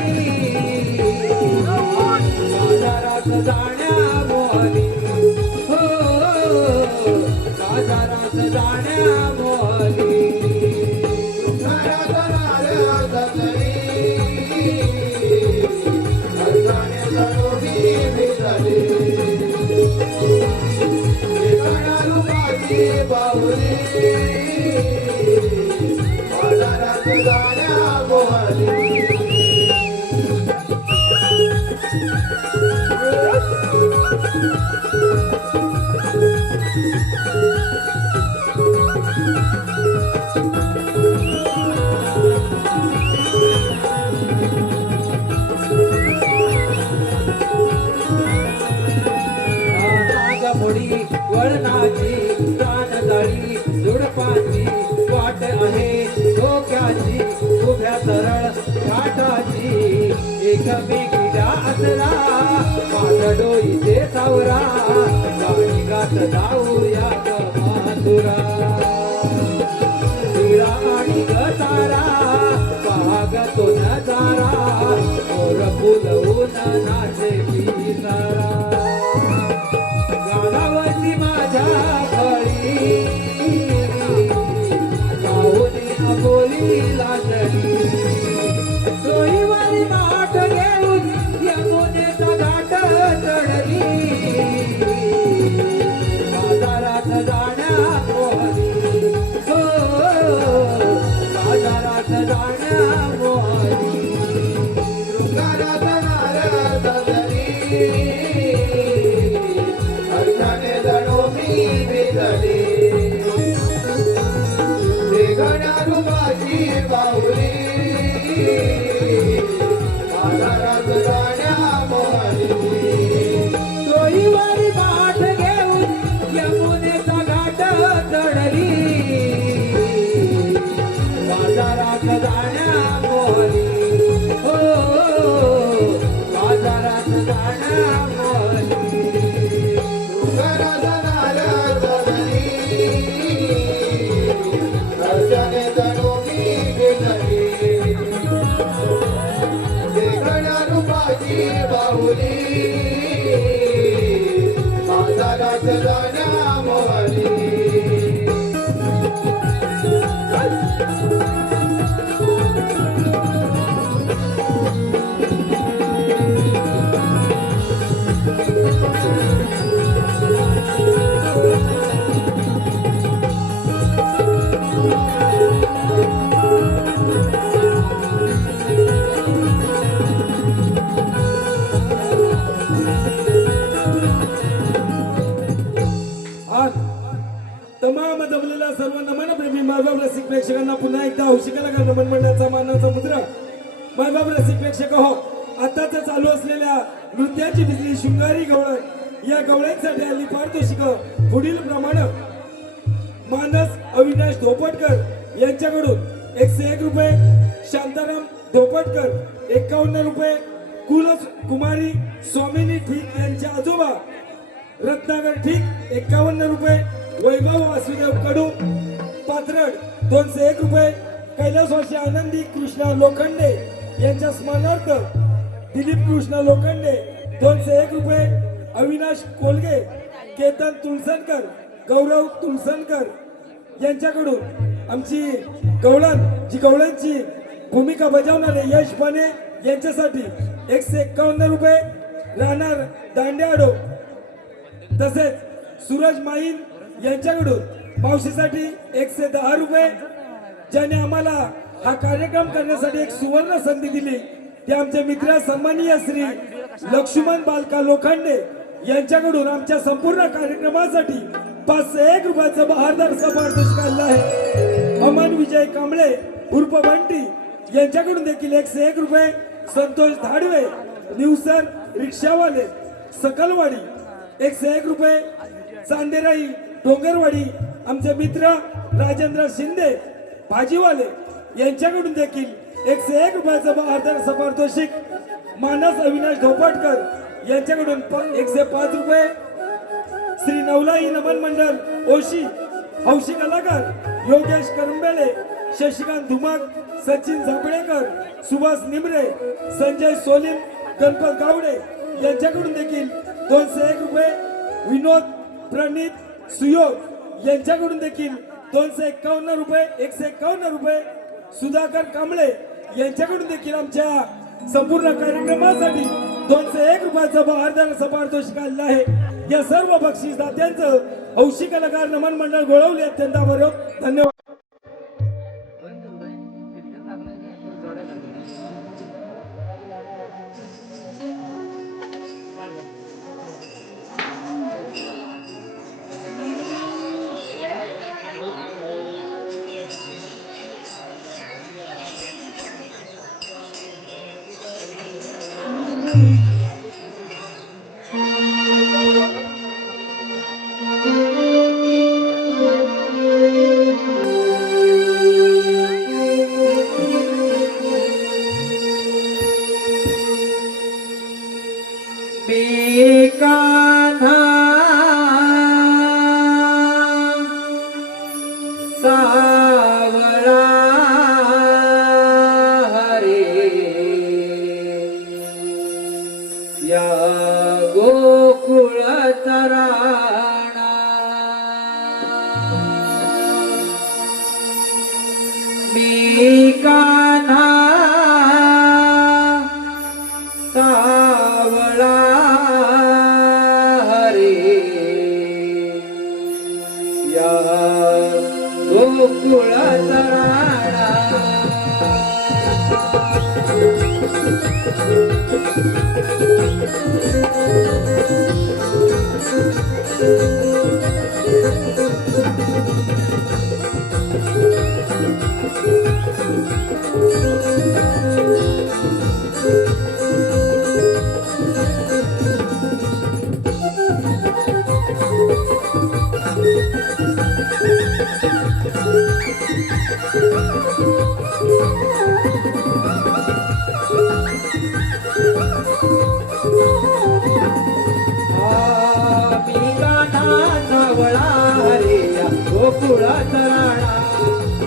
बाजारात जाण्या मोहली. हो बाजारात मोहनी नागमोडी वळणाची कानदळी झुडपाची वाट आहे डोक्याची उभ्या सरळ घाटाची एकमेकीच्या आसरा माझ डोईचे सावरा गाणी गात जाऊया माथुरा तिरा आणि गतारा पाग तो नजारा मोर फुलवून नाचे किनारा गावाची माझ्या फळी गावली अबोली लाजली सोईवारी माठ घेऊन यमुनेचा घाट चढली बाजारात जाण्या मोहनी हो बाजारात जाण्या मोहनी शृंगाराचा नारळ दलली हर्षाने जणू मी भिजली वेगळ्या रूपाची बाहुली बाजारात जाण्या मोहनी सोईवारी पाठ घेऊन यमुनेचा घाट चढली बाजारात जाण्या मोहनी हो बाजारात जाण्या मोहनी शृंगाराचा नारळ दलली हर्षाने जणू मी भिजली वेगळ्या रूपाची बाहुली बाजारात जाण्या मोहनी आज तमाम जमलेल्या सर्व नमनप्रेमी मायबाप रसिक प्रेक्षकांना पुन्हा एकदा हौशी कलाकार नमन मंडळाचा मानाचा मुद्रा. मायबाप रसिक प्रेक्षक हो, आताच चालू असलेल्या नृत्याची बिजली शृंगारी गवळण या गवळ्यांसाठी आली पारितोषिक पुढील प्रमाणे. मानस अविनाश धोपटकर यांच्याकडून 101 रुपये, शांताराम धोपटकर 51 रुपये, कुमारी स्वामिनी ठीक यांचे आजोबा रत्नागर ठीक 51 रुपये, वैभव वासुदेव कडू पाथरड 201 रुपये, कैलासवासी आनंदी कृष्णा लोखंडे यांच्या स्मरणार्थ दिलीप कृष्णा लोखंडे 201 रुपये, अविनाश कोलगे, केतन तुलसनकर, गौरव तुलसनकर यांच्याकडून आमची गवळण जी गवळणची भूमिका बजावणारे यश पाने यांच्यासाठी 151 रुपये, राहणार दांड्याडो तसेच सूरज माईन यांच्याकडून मावशीसाठी 110 रुपये. ज्याने आम्हाला हा कार्यक्रम करण्यासाठी एक सुवर्ण संधी दिली ते आमचे मित्र सन्माननीय श्री लक्ष्मण बालका लोखंडे यांच्याकडून आमच्या संपूर्ण कार्यक्रमासाठी 501 रुपयाचं बहारदार पारितोषिक आलेलं आहे. अमन विजय कांबळे उर्फ बंटी यांच्याकडून देखील 101 रुपये, संतोष धाडवे निवसर रिक्षावाले सकलवाडी 101 रुपये, चांदेराई डोंगरवाडी आमचे मित्र राजेंद्र शिंदे भाजीवाले यांच्याकडून देखील 101 रुपयाचं बहारदार पारितोषिक. मानस अविनाश धोपटकर यांच्याकडून 105 रुपये. श्री नवलाई नमन मंडळ ओशी हौशी कलाकार योगेश करंबेले, शशिकांत धुमाक, सचिन झापडेकर, सुभाष निमरे, संजय सोलिम, गणपत गावडे यांच्याकडून देखील 201 रुपये. विनोद प्रणित सुयोग यांच्याकडून देखील 251 रुपये, 151 रुपये. सुधाकर कांबळे यांच्याकडून देखील आमच्या संपूर्ण कार्यक्रमासाठी 201 रुपयाचं बहारदार पारितोषिक आलेलं आहे. या सर्व बक्षीस दात्यांचं हौशी कलाकार नमन मंडळ गोळवले अत्यंत आभार. धन्यवाद. मी कान्हा सावळा हरे या गोकुळ चराणा मी कान्हा सावळा हरे या गोकुळ तराणा मी कान्हा सावळा हरे या गोकुळ तराणा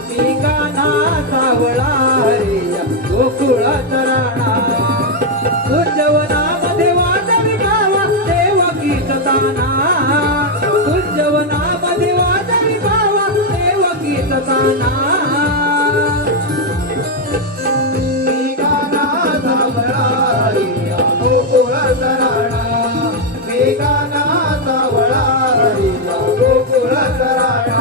मी कान्हा सावळा हरे या गोकुळ तराणा कुंजवनामध्ये वाजवी भावा देवकीच ताना कुंजवनामध्ये वाजवी भावा देवकीच ताना मी कान्हा सावळा हरे या गोकुळ तराणा मी कान्हा सावळा हरे या गोकुळ तराणा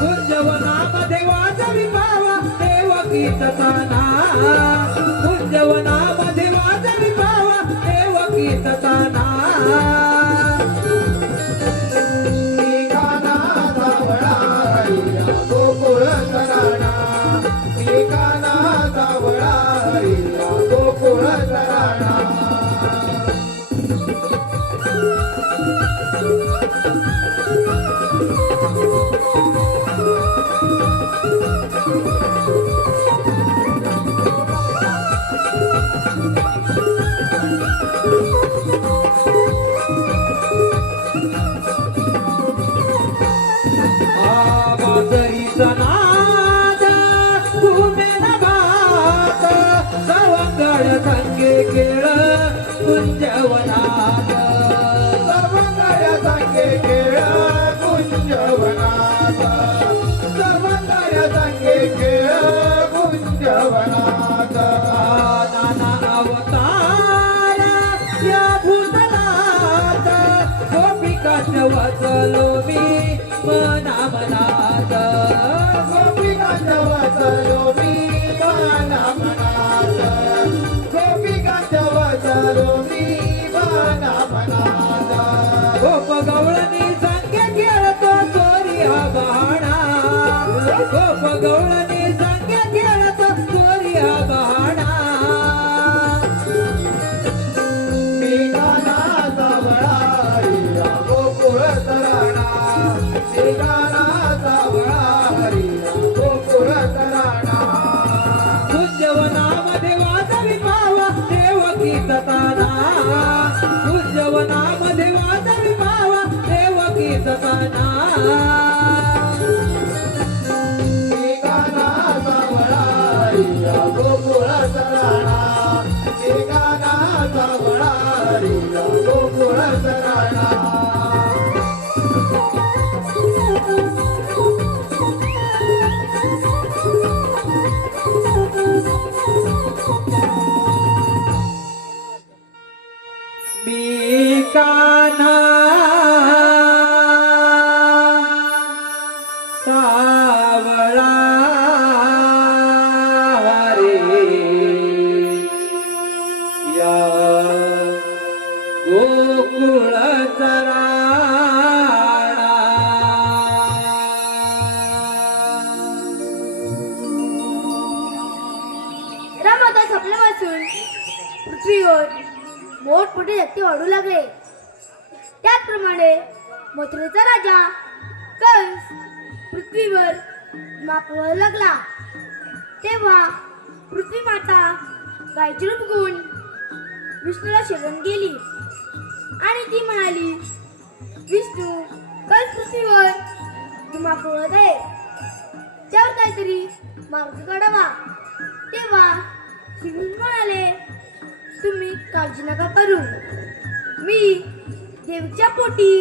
कुंजवनामध्ये वाजवी भावा देवकीच ताना कुंजवनामध्ये वाजवी भावा देवकीच ताना मी कान्हा सावळा हरे या गोकुळ तराणा मी कान्हा सावळा हरे या गोकुळ तराणा बासरीचा नाद घुमेन भात सवंगड संगे खेळ कुंजवनात सर्वंगड संगे खेळ कुंजवनात सर्वंगड संगे खेळ कुंजवनात नाना अवतार या भूतलात गोपिकांच्या वाचलो मी मना मनात गोपिकांच्या वाचलो मी मना मनात गोपिकांच्या वाचलो मी मना मनात गोप गवळणी संगे खेळतो चोरी हा बहाणा गोप गवळणी संगे खेळतो चोरी हा बहाणा मी कान्हा सावळा हरे या गोकुळ तराणा मी कान्हा सावळा हरे या गोकुळ तराणा कुंजवनामध्ये वाजवी भावा देवकीच ताना कुंजवनामध्ये वाजवी भावा देवकीच ताना मी कान्हा सावळा हरे या गोकुळ तराणा मी कान्हा सावळा हरे या गोकुळ तराणा मी कान्हा सावळा हरे या गोकुळ चराणा राम आता झोपला वाचून पृथ्वीवर मोठमोठे हत्ती वाढू लागले. त्याचप्रमाणे मथुरेचा राजा कंस पृथ्वीवर माकळू लागला. तेव्हा पृथ्वी माता गायचे रूप घेऊन विष्णूला शरण गेली आणि ती म्हणाली, विष्णू, कंस पृथ्वीवर धुमाकूळत आहे, त्यावर काहीतरी मार्ग काढावा. तेव्हा श्रीकृष्ण म्हणाले, तुम्ही काळजी नका करू, मी देवीच्या पोटी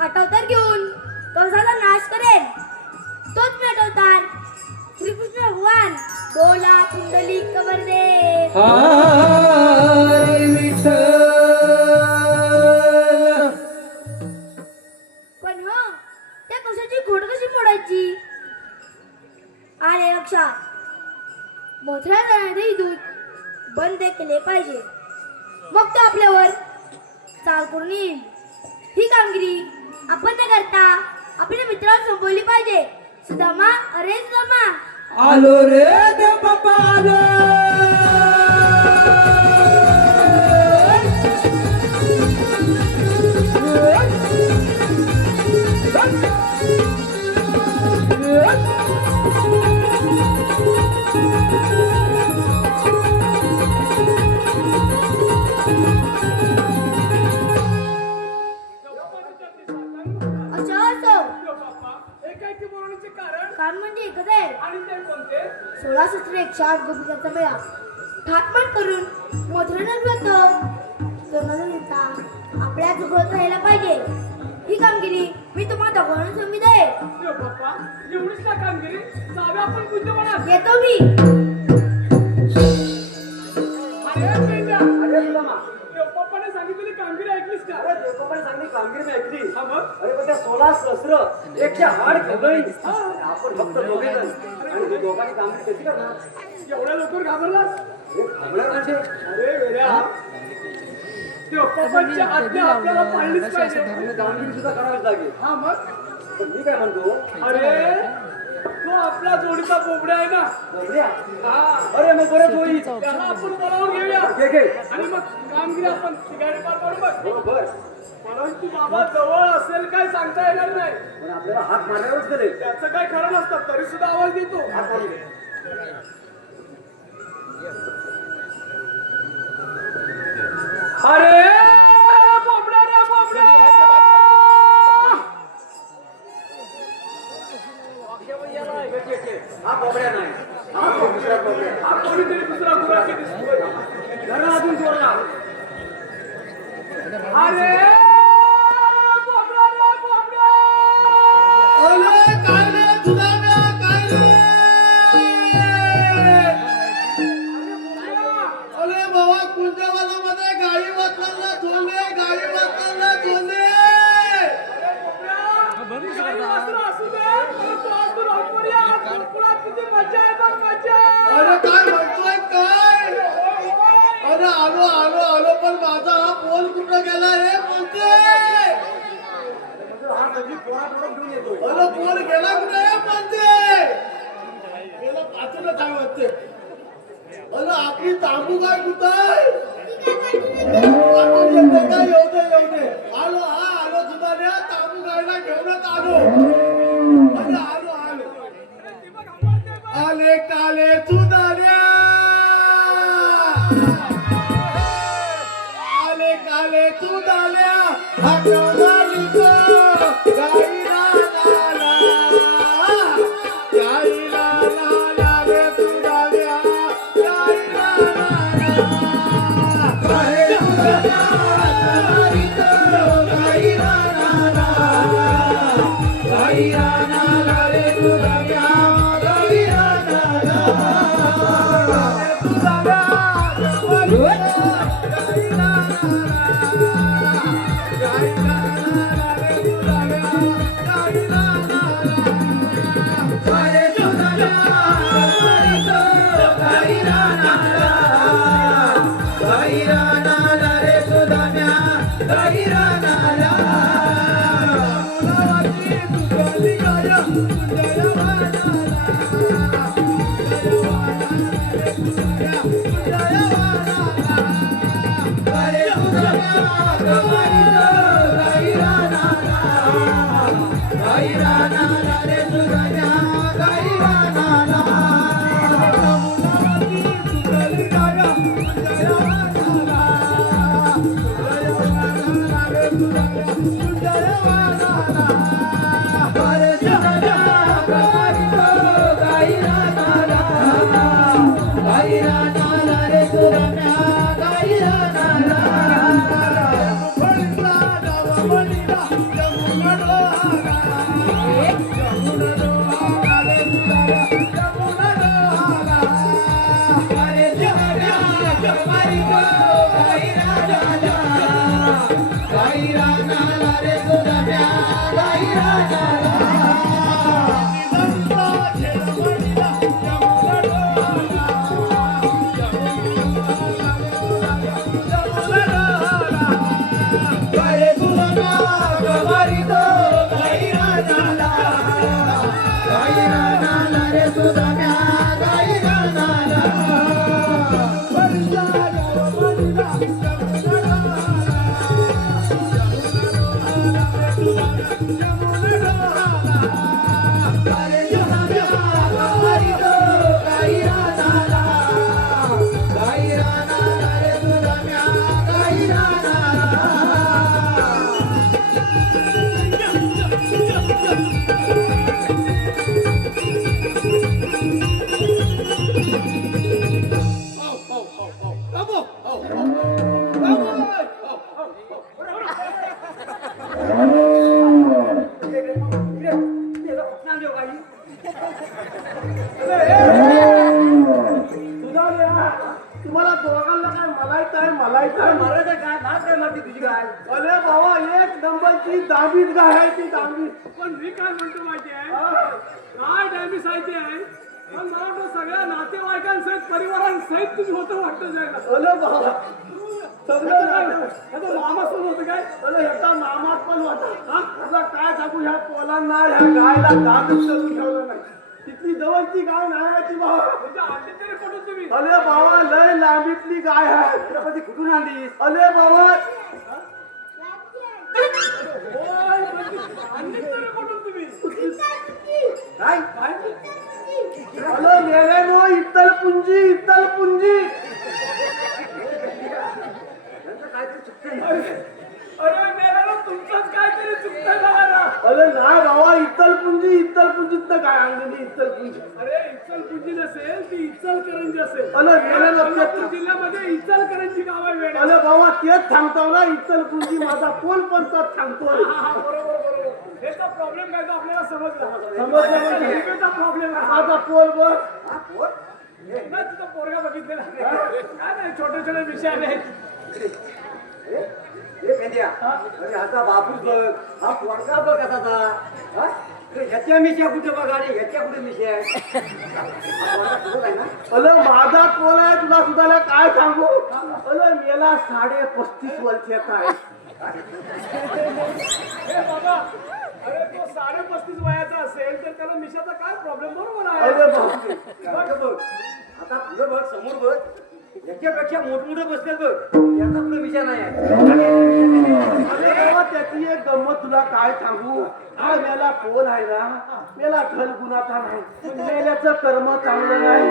आठवतार घेऊन कंसाचा नाश करेन. तोच मी आठवतार श्रीकृष्ण भगवान बोला कुंडली कवरदे. हरी विठ्ठल. पण हो, त्या कशाची घोड कशी मोडायची? आले लक्षात, मथुरा जाणारे दूध बंद केले पाहिजे, मग तो आपल्यावर चाल करून येईल. ही कामगिरी आपण न करता आपल्या मित्राला संपवली पाहिजे. सुदामा, अरे सुदामा, आलो रे देव बाप्पा आलो. असो असो, एकाएकी बोलण्याचे कारण कारण म्हणजे एकच आहे. आणि ते कोणते? 16 सत्र 108 गोपिकांचा मेळा ठाकमान करून मथुरेनं घेतो. तो न नेता आपल्या चुकवत राहायला पाहिजे. ही कामगिरी मी तुम्हाला दोघांना संमित आहे. देव बाप्पा, एवढीच ना कामगिरी? जाऊया आपण बुद्धिमानात. येतो मी. अरे बेटा, अरे सुदामा, देव बाप्पाने सांगितलेली कामगिरी ऐकलीस का? अरे देवबापाने सांगितली कामगिरी मी ऐकली. हा मग? अरे पण त्या 16 सहस्र 108 खबरी आपण फक्त दोघे जण आणि ते दोघांनी कामगिरी कशी करणार? एवढ्या लवकर घाबरलास? हे थांबणार म्हणजे अरे वेड्या, देव बाप्पांची आज्ञा आपल्याला पाळलीच पाहिजे. कामगिरी सुद्धा करावीच लागेल. हा मग? पण मी काय म्हणतो, अरे तो आपला जोडीचा बोबड्या आहे ना. बोबड्या? हा, अरे मग बरं होईल. त्याला आपण बोलावून घेऊया घे घे. आणि मग कामगिरी आपण ठिकाणी पार पाडू बघ. बरोबर. परंतु बाबा जवळ असेल काय सांगता येणार नाही. पण आपल्याला हात मारल्यावरच करेल. त्याचं काय खरं नसतं, तरी सुद्धा आवाज देतो. हात मारून घे. अरे बोबड्या रे बोबड्या. हा बोबड्या नाही, हा दुसरा बोबड्या. हा कोणीतरी दुसरा गुराखी दिसतोय. घराला अजून जोडला. अरे बोबड्या रे बोबड्या. अरे काय रे सुदाम्या, काय रे? अरे बाबा, कुंजवनामध्ये गाई वाचताना झोले, गाई वाचताना झोले. काही वस्त्र असू दे, परंतु आज तू लवकर ये. आज गुरुकुळात किती मजा आहे बघ, मजा. अरे काय म्हणतोय काय? अरे आलो आलो आलो, पण माझा हा पोल कुठं गेला रे बोलते? हा सगळी पोरात घेऊन येतोय. अरे पोल गेला कुठे रे बोलते? गेला पाचलं काय वाटते? अरे आपली तांबू काय कुठं आहे? पाठवून येते का? येऊ दे येऊ दे. आलो, हा आलो सुधाऱ्या, तांबू गायला घेऊनच आलो. अरे आलो आलो. आले काले सुधाऱ्या, आले काले सुधाऱ्या, हटवली तो गाईला लाला, गाईला लाला रे सुधाऱ्या, गाईला लाला. अरे सुधाऱ्या, हटवली तो गाईला लाला, गाईला लाला रे सुधाऱ्या, गाईला लाला. सुधाऱ्या, हटवली तो गाईला नाला रे सुरम्या गाई रानाला फळीचा डावा मणीला जमुना डोहाळा. जमुना डोहाळा रे सुरम्या, जमुना डोहाळा. अरे सुरम्या जवारी गो गाई रानाला गाई रानाला रे सुरम्या गाई रानाला निजामचा झेलमणीला जमुना डोहाळा. जमुना डोहाळा. गाई सुरम्या जवारी गो गाई रानाला गाई रानाला रे सुरम्या गाई रानाला फळीचा डावा मणीला जमुना डोहाळा. अरे सुरम्या जवारी गो गाई रानाला गाई रानाला रे सुरम्या गाई रानाला तुम्हाला दोघांना काय मलाही काय मराठा काय नाच काय मारते तुझी काय अरे बाबा एक नंबरची दाबीत गाय आहे ती दाबीत. पण मी काय म्हणतो माहिती आहे काय डायबिटीस आहे ते आहे पण मला वाटतं सगळ्या नातेवाईकांसहित परिवारांसहित तुम्ही होतं वाटतं जायला अरे बाबा सगळं आता मामा पण होतं काय अरे ह्याचा मामा पण होता. तुला काय सांगू ह्या पोलांना ह्या गायला दाबीत करून ठेवलं नाही. तिथली जवळची गाय नाही आहे ती बाबा. म्हणजे आणली तरी कुठून तुम्ही अरे बाबा लय लांबीतली गाय आहे. ती कुठून आणलीस अरे बाबा आणली तरी कुठून तुम्ही काय अरे मेले नो इत्तलपुंजी इत्तलपुंजी. अरे मेला तुमचंच काहीतरी चुकतंय बघा अरे नाही बाबा इत्तलपुंजीत काय आणलेली इत्तलपुंजी. अरे इचलकरंजी नसेल ती इचलकरंजी असेल अरे मेले कोल्हापूर लक्षात. जिल्ह्यामध्ये इचलकरंजी गाव आहे वेड्या. अरे बाबा तेच सांगतो ना इत्तलपुंजी माझा पोल पण तोच सांगतोय. बरोबर हेचा प्रॉब्लेम काय तो आपल्याला समजला समजलं म्हणजे? हिरवेचा प्रॉब्लेम आहे माझा पोल बघ. नाही तुझा पोरगा बघितलेला काय नाही छोटे छोटे विषय आहेत अरे ह्याचा बापूस बघ हा पोरगा बघ कसा ह्याच्या मिशा कुठे बघा आणि ह्याच्या कुठे मिशा आहे अरे माझा पोल आहे तुला सुद्धा काय सांगू. अरे मेला 35.5 वर्षाचा आहे. हे बाबा अरे तो 35.5 वयाचा असेल तर त्याला मिशाचा काय प्रॉब्लेम बरोबर आहे अरे बापरे. बघ आता पुढे बघ समोर बघ याच्यापेक्षा मोठमोठे बसले बघ याचा पुढे विषय नाही आहे अरे बाबा त्याची एक गंमत तुला काय सांगू. हा मेला पोल आहे ना मेला ढल गुणाचा नाही. मेल्याचं कर्म चांगलं नाही.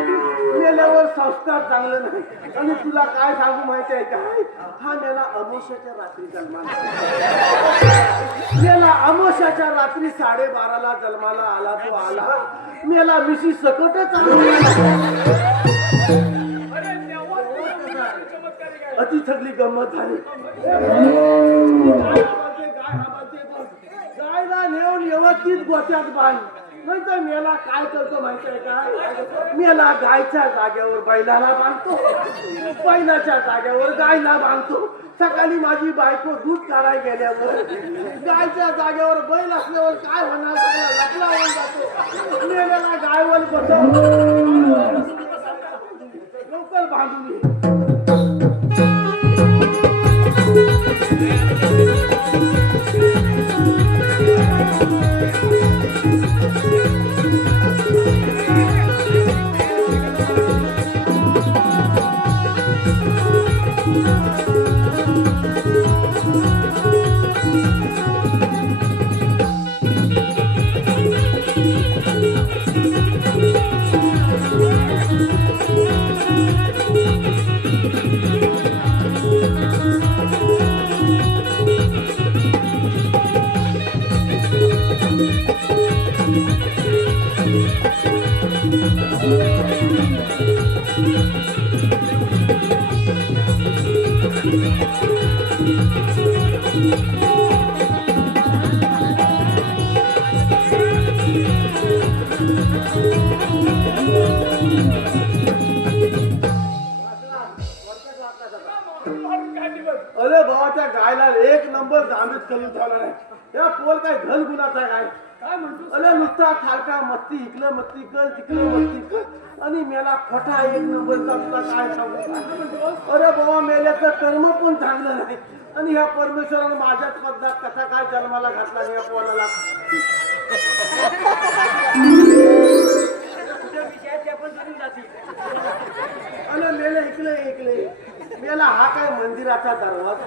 मेल्यावर संस्कार चांगलं नाही. आणि तुला काय सांगू माहिती आहे काय हा मेला अमावस्याच्या रात्री जन्माला मेला अमावस्याच्या रात्री 12:30ला जन्माला आला तो आला. मेला मिशी सकटच आला. अरे तेव्हा चमत्कारी काय अति सगळी गंमत झाली. गायला नेऊन व्यवस्थित गोत्यात बांध नाही तर मेला काय करतो माहिती आहे काय मेला गायच्या जागेवर बैलाला बांधतो. बैलाच्या जागेवर गायला बांधतो. सकाळी माझी बायको दूध काढायला गेल्यावर गायच्या जागेवर बैल असल्यावर काय होणार सगळा लपला होऊन जातो. मेल्याला गायवर बसव लवकर बांधून ये. अरे भावाच्या गायला एक नंबर दामीच करून ठेवला नाही. या पोल काय घन गुणाचा आहे काय म्हणतो? अरे नुसता खारका मस्ती इकलं मस्ती कर तिकडे मस्ती कर आणि मेला खोटा एक नंबरचा तुला काय सांगू काय? अरे बाबा मेल्याचं कर्म पण चांगलं नाही आणि ह्या परमेश्वरानं माझ्याच पदात कसा काय जन्माला घातला नाही या पोलाला. अरे मेले इकले इकले मेला हा काय मंदिराचा दरवाजा.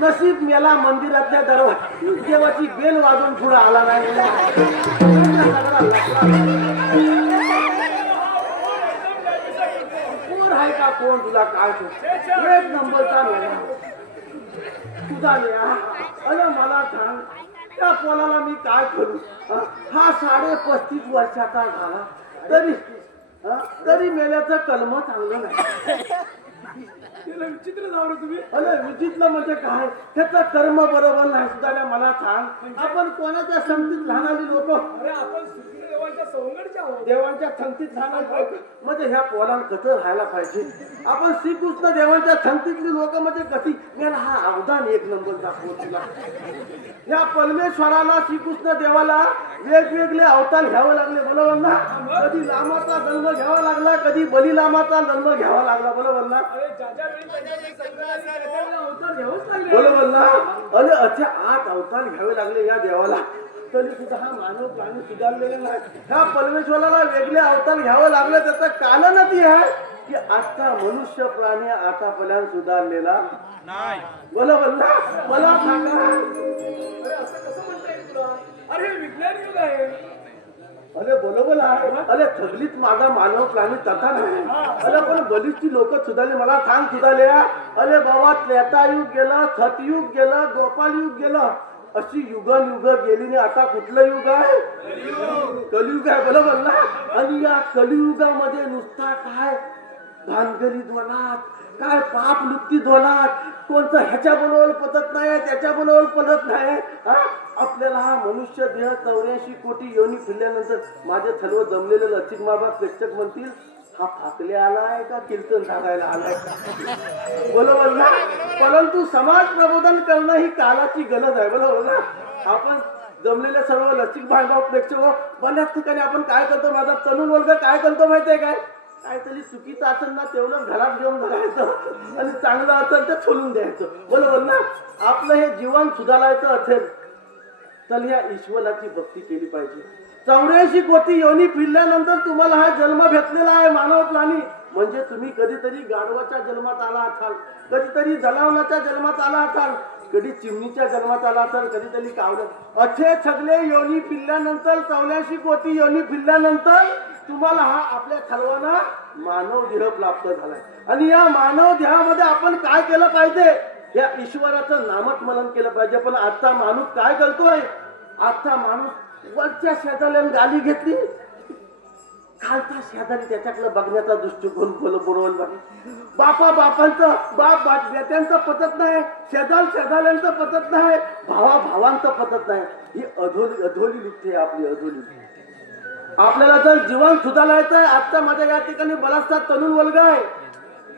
नशीब मेला मंदिरातल्या दरवाजा देवाची बेल वाजून पुढे आला नाही. कोण आहे का कोण तुला काय एक नंबरचा मेला तुझा मेला. अरे मला सांग त्या पोलाला मी काय करू? हा 35 वर्षाचा झाला तरी मेल्याचं कलम चांगलं नाही. विचित्र जाऊ तुम्ही. अरे विचित्र म्हणजे काय? त्याचं कर्म बरोबर नाही सुद्धा. मला सांग आपण कोणाच्या संगतीत राहणारी लोक? अरे आपण देवाच्या सवंगडचे आहोत. देवांच्या संगतीत राहणारी लोक म्हणजे ह्या पोलाला कसं राहायला पाहिजे? आपण श्रीकृष्ण देवांच्या संगतीतली लोक म्हणजे कशी? याला हा अवदान एक नंबर दाखवू तुला. या परमेश्वराला श्रीकृष्ण देवाला वेगवेगळे अवतार घ्यावे लागले बरोबर ना? कधी रामाचा जन्म घ्यावा लागला, कधी बलिरामाचा जन्म घ्यावा लागला बरोबर ना? बरोबर ना? अरे असे 8 अवतार घ्यावे लागले या देवाला तरी सुद्धा हा मानव प्राणी सुधारलेला नाही. ह्या परमेश्वराला वेगळे अवतार घ्यावं लागलं त्याचं कारण ती आहे की आजचा मनुष्य प्राणी आतापर्यंत सुधारलेला नाही. बरोबर ना? मला सांगा अरे विज्ञान युग आहे. अरे बरोबर आहे. अरे थगलीत माझा मानव प्राणी तथा नाही. अरे पण बलीची लोक सुधारले. मला सांग सुधारले. अरे बाबा त्रेतायुग गेलं, सतयुग गेलं, गोपाल युग गेलं, अशी युगन युग गेली नाही. आता कुठलं युग आहे? कलियुग आहे बरोबर ना? आणि या कलियुगामध्ये नुसता काय भानगडी ध्वनात, काय पाप लुप्ती ध्वनात, कोणतं ह्याच्या बनवल पद्धत नाही, त्याच्या बनवल पद्धत नाही. आपल्याला हा मनुष्य देह 84 कोटी योनी फिरल्यानंतर माझे सर्व जमलेले लचिक बाबा प्रेक्षक म्हणतील हा फाकले आलाय का कीर्तन सांगायला आलाय बरोबर ना? परंतु समाज प्रबोधन करणं ही काळाची गरज आहे बरोबर ना? आपण जमलेले सर्व लचिक भांडव प्रेक्षक बऱ्याच ठिकाणी आपण काय करतो? माझा तरुण वर्ग काय करतो माहितीये काय? काहीतरी चुकीचं असेल ना तेवढं घरात घेऊन जायचं आणि चांगलं असेल तर सोडून द्यायचं बरोबर ना? आपलं हे जीवन सुधारायचं असेल तर या ईश्वराची भक्ती केली पाहिजे. 84 कोटी योनी फिरल्यानंतर तुम्हाला हा जन्म भेटलेला आहे मानव प्राणी. म्हणजे तुम्ही कधीतरी गाढवाच्या जन्मात आला असाल, कधीतरी जनावराच्या जन्मात आला असाल, कधी चिमणीच्या जन्मात आला असाल, कधीतरी कावळ्यात. असे सगळे योनी फिरल्यानंतर 84 कोटी योनी फिरल्यानंतर तुम्हाला हा आपल्या सर्वांना मानव देह प्राप्त झालाय. आणि या मानव देहामध्ये आपण काय केलं पाहिजे? या ईश्वराचं नामस्मरण केलं पाहिजे. पण आजचा माणूस काय करतोय? आजचा माणूस वरच्या शेजाऱ्याने गाली घेतली, खालचा शेजारी त्याच्याकडे बघण्याचा दृष्टिकोन बरोबर नाही. बापांचं बाप बेट्यांचं पटत नाही, शेजाऱ्यांचं पटत नाही, भावांचं पटत नाही. ही अधोली लिप्ती आहे आपली अधोली. आपल्याला जर जीवन सुधारायचं आहे, आजचा माझ्या या ठिकाणी बराचसा तरुण वर्ग आहे.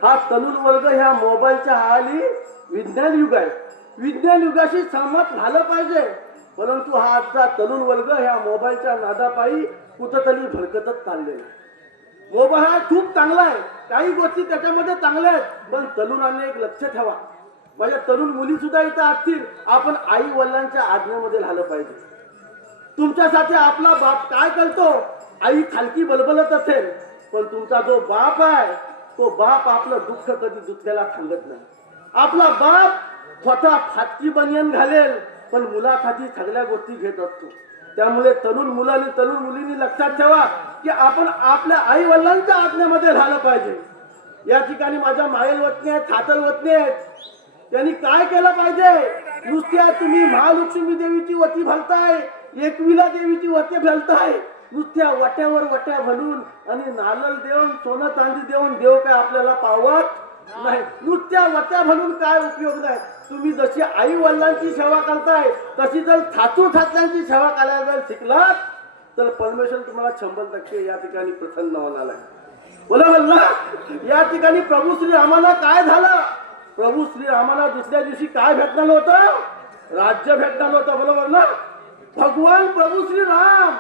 हा तरुण वर्ग ह्या मोबाईलच्या हाली विज्ञान युग आहे. विज्ञान युगाशी सहमत झालं पाहिजे. परंतु हा आजचा तरुण वर्ग ह्या मोबाईलच्या नादापायी कुठंतरी भरकतच चाललेला आहे. मोबाईल हा खूप चांगला आहे, काही गोष्टी त्याच्यामध्ये चांगल्या आहेत, पण तरुणांनी एक लक्ष ठेवा. माझ्या तरुण मुली सुद्धा इथं असतील. आपण आई वडिलांच्या आज्ञेमध्ये राहिलं पाहिजे. तुमच्यासाठी आपला बाप काय करतो? आई खालकी बलबलत असेल, पण तुमचा जो बाप आहे तो बाप आपलं दुःख कधी दुसऱ्याला सांगत नाही. आपला बाप स्वतः फाटकी बनियन घालेल, पण मुलासाठी सगळ्या गोष्टी घेत असतो. त्यामुळे तरुण मुलांनी तरुण मुलींनी लक्षात ठेवा की आपण आपल्या आई वडिलांच्या आज्ञेमध्ये राहिलं पाहिजे. या ठिकाणी माझ्या मायल वतनी आहेत, खातल वतनी आहेत. त्यांनी काय केलं पाहिजे? नुसत्या तुम्ही महालक्ष्मी देवीची वती भरताय, एकविला देवीची वती भरताय, नुसत्या वट्यावर वट्या घालून आणि नारळ देऊन सोनं चांदी देऊन देव काय आपल्याला पावत नाही. नुसत्या वट्या घालून काय उपयोग नाही. तुम्ही जशी आई वडिलांची सेवा करताय तशी जर थाचू थाचल्यांची सेवा करायला जर शिकलात तर परमेश्वर तुम्हाला 100% या ठिकाणी प्रसन्न होणार आहे. बरोबर ना? या ठिकाणी प्रभू श्री रामाला काय झालं? प्रभू श्री रामाला दुसऱ्या दिवशी काय भेटणार होतं? राज्य भेटणार होतं. बरोबर ना? भगवान प्रभू श्री राम,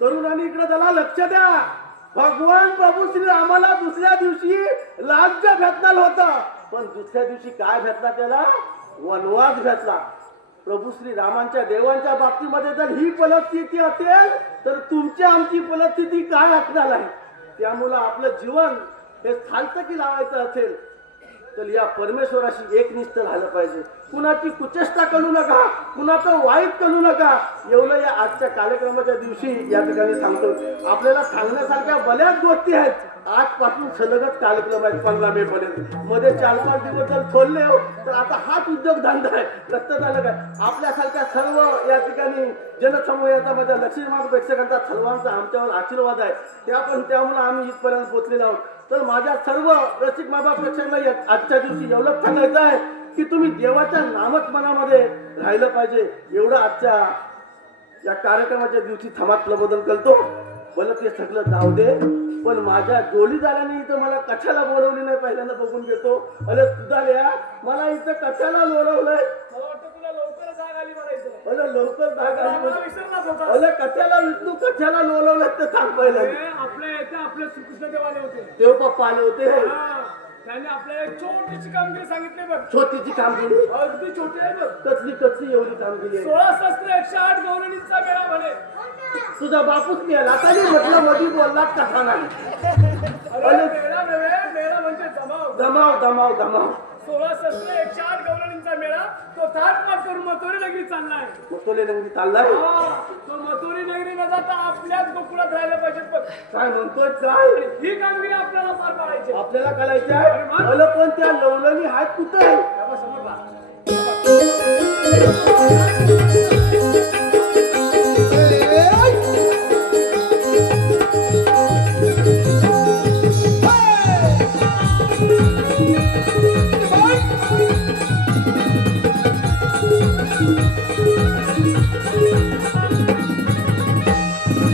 तरुणांनी इकडे त्याला लक्ष द्या. भगवान प्रभू श्री रामाला दुसऱ्या दिवशी राज्य भेटणार होतं, पण दुसऱ्या दिवशी काय भेटला त्याला? वनवास भेटला. प्रभू श्री रामांच्या देवांच्या बाबतीमध्ये जर ही परिस्थिती असेल तर तुमची आमची परिस्थिती काय असणार आहे? त्यामुळं आपलं जीवन हे सार्थकी लावायचं असेल तर या परमेश्वराशी एकनिष्ठ राहिलं पाहिजे. कुणाची कुचेष्टा करू नका, कुणाचं वाईट करू नका. एवढं या आजच्या कार्यक्रमाच्या दिवशी या ठिकाणी सांगतो. आपल्याला सांगण्यासारख्या बऱ्याच गोष्टी आहेत. आजपासून सलगच कार्यक्रम आहेत 15 मे पर्यंत. मध्ये 4-5 दिवस जर सोडले तर आता हाच उद्योगधंदा आहे. लक्षात आलं काय? आपल्यासारख्या सर्व या ठिकाणी जनसमूहाचा माझ्या लक्ष्मीमान प्रेक्षकांचा सर्वांचा आमच्यावर आशीर्वाद आहे. त्यामुळे आम्ही इथपर्यंत पोहोचलेलो आहोत. तर माझ्या सर्व रसिक बाबा प्रेक्षकांना आजच्या दिवशी एवढंच सांगायचं आहे की तुम्ही देवाच्या नामस्मरणामध्ये राहिलं पाहिजे. एवढं आजच्या या कार्यक्रमाच्या दिवशी समाजबद्दल करतो. मला ते सगळं जाऊ दे, पण माझ्या जोडीदाराने इथं मला कशाला बोलवली नाही पहिल्यांदा बघून घेतो. अरे सुधार्या, मला इथं कशाला बोलवलंय? लवकर जाग आली. अरे कशाला विष्णू कशाला बोलवलं ते सांग पहिलं. आपले श्रीकृष्ण देवाले होते, देव पप्पा आले होते. त्याने आपल्याला एक छोटीशी कामगिरी सांगितली बघ. छोटीची कामगिरी? अगदी छोटी आहे बघ. कसली एवढी कामगिरी आहे? 16 शस्त्र 108 गौरणींचा मेळा म्हणे. तुझा बापूच मिळाला. आता मी म्हटलं मधी बोललात कसा नाही. अरे मेळा नव्हे, मेळा म्हणजे जमाव. दमाव 16 शस्त्र 108 गौरणींचा मेळा तो थाटमाट करून मथुरी नगरी चाललाय. मथुरी नगरी चाललाय? तो मथुरी नगरी न जाता आपल्याच गोकुळात राहायला पाहिजे. काय म्हणतोय? काय ही कामगिरी आपल्याला पार पाडायची. आपल्याला करायची आहे? अलं पण त्या लवलनी हात कुठे? समोर पहा.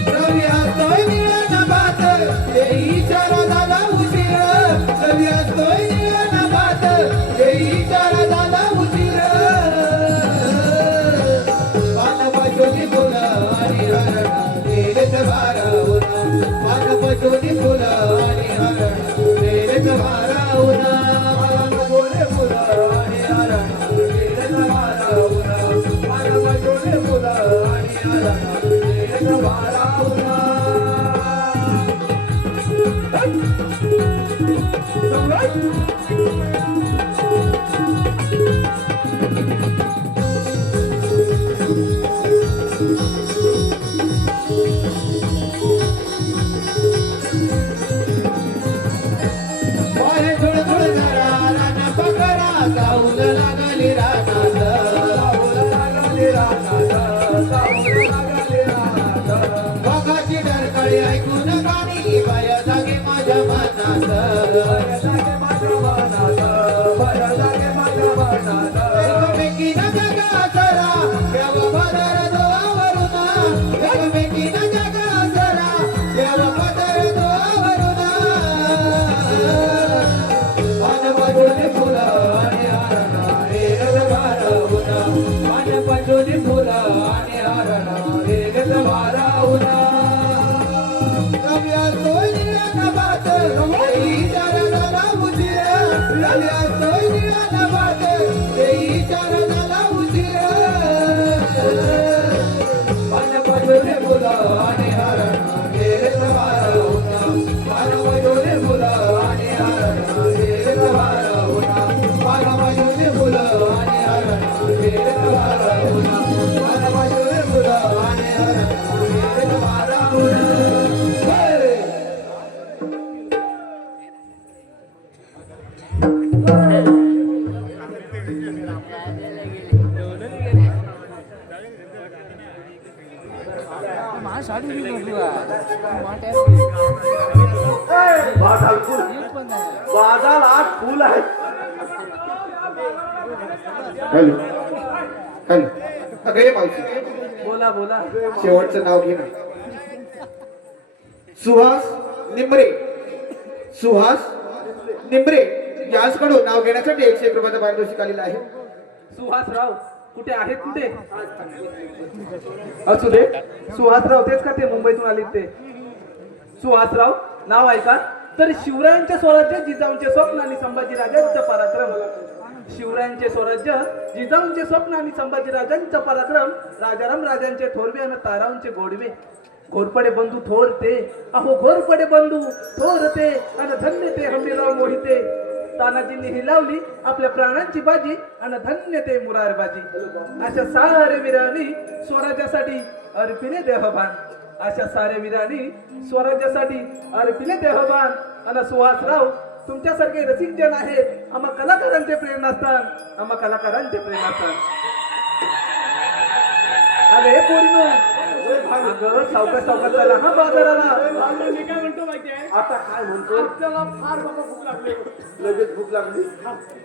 रवी असतोय निळा नभात, येई चारा झाला उशीर. रवी असतोय निळा नभात, येई चारा झाला उशीर. पानपशोनी फुलं आणि हरण तेरेच भारावून. पानपशोनी फुलं आणि हरण तेरेच भारावून. पानपशोनी फुलं आणि हरण तेरेच भारावून. पानपशोनी फुलं आणि हरण तेरेच भारावून. पाय थोड थोड जरा राना पकरा जाऊन लागली रानात. जाऊन लागली रानात. जाऊन लागली रानात. वाघाची डरकाळी ऐकून गाणी बाया जागे माझ्या मनात. बाया जागे माझ्या मनात. बाया जागे माझ्या मनात. एकमेकीनं जगा जरा देव पदर दोआवरून. एकमेकीनं जगा जरा देव पदर दोआवरून. पानपशोनी फुलं आणि हरण तेरेच भारावून. पानपशोनी फुलं आणि हरण तेरेच भारावून. रवी असतोय निळ्या नभात, येई चारा झाला उशीर. बाजाल फुल बाजाल आज फुल आहे. हॅलो हॅलो अगं ये मावशी बोला बोला. शेवटचं नाव घे ना. सुहास निंबरे. सुहास निंबरे याचकडून नाव घेण्यासाठी 101 रुपयाचं पारितोषिक आलेलं आहे. सुहासराव कुठे आहेत कुठे असू दे. सुहासराव तेच का ते मुंबईतून आले ते सुहासराव नाव ऐका तर शिवरायांचे स्वराज्य जिजाऊंचे स्वप्न आणि संभाजीराजांचं पराक्रम. शिवरायांचे स्वराज्य जिजाऊंचे स्वप्न आणि संभाजीराजांचं पराक्रम. राजाराम राजांचे थोरवे आणि तारांचे गोडवे. घोरपडे बंधू थोर ते अहो घोरपडे बंधू थोर ते आणि धन्य ते हंबीरराव मोहिते. तानाजींनी हिलावली आपल्या प्राणांची बाजी आणि धन्य ते मुरारबाजी. अशा सारे वीरांनी स्वराज्यासाठी अर्पिले देहभान. अशा सारे वीरांनी स्वराज्यासाठी अर्पिले देहभान. आणि सुहासराव तुमच्यासारखे रसिक जन आहेत आम्हा कलाकारांचे प्रेरणास्थान. आम्हा कलाकारांचे प्रेरणास्थान. अरे पोरीनो अगं सावकाश सावकाश चला हा बाजाराला. मी काय म्हणतो माहिती आहे, आता काय म्हणतो आपल्याला फार बाबा भूक लागली. लगेच भूक लागली.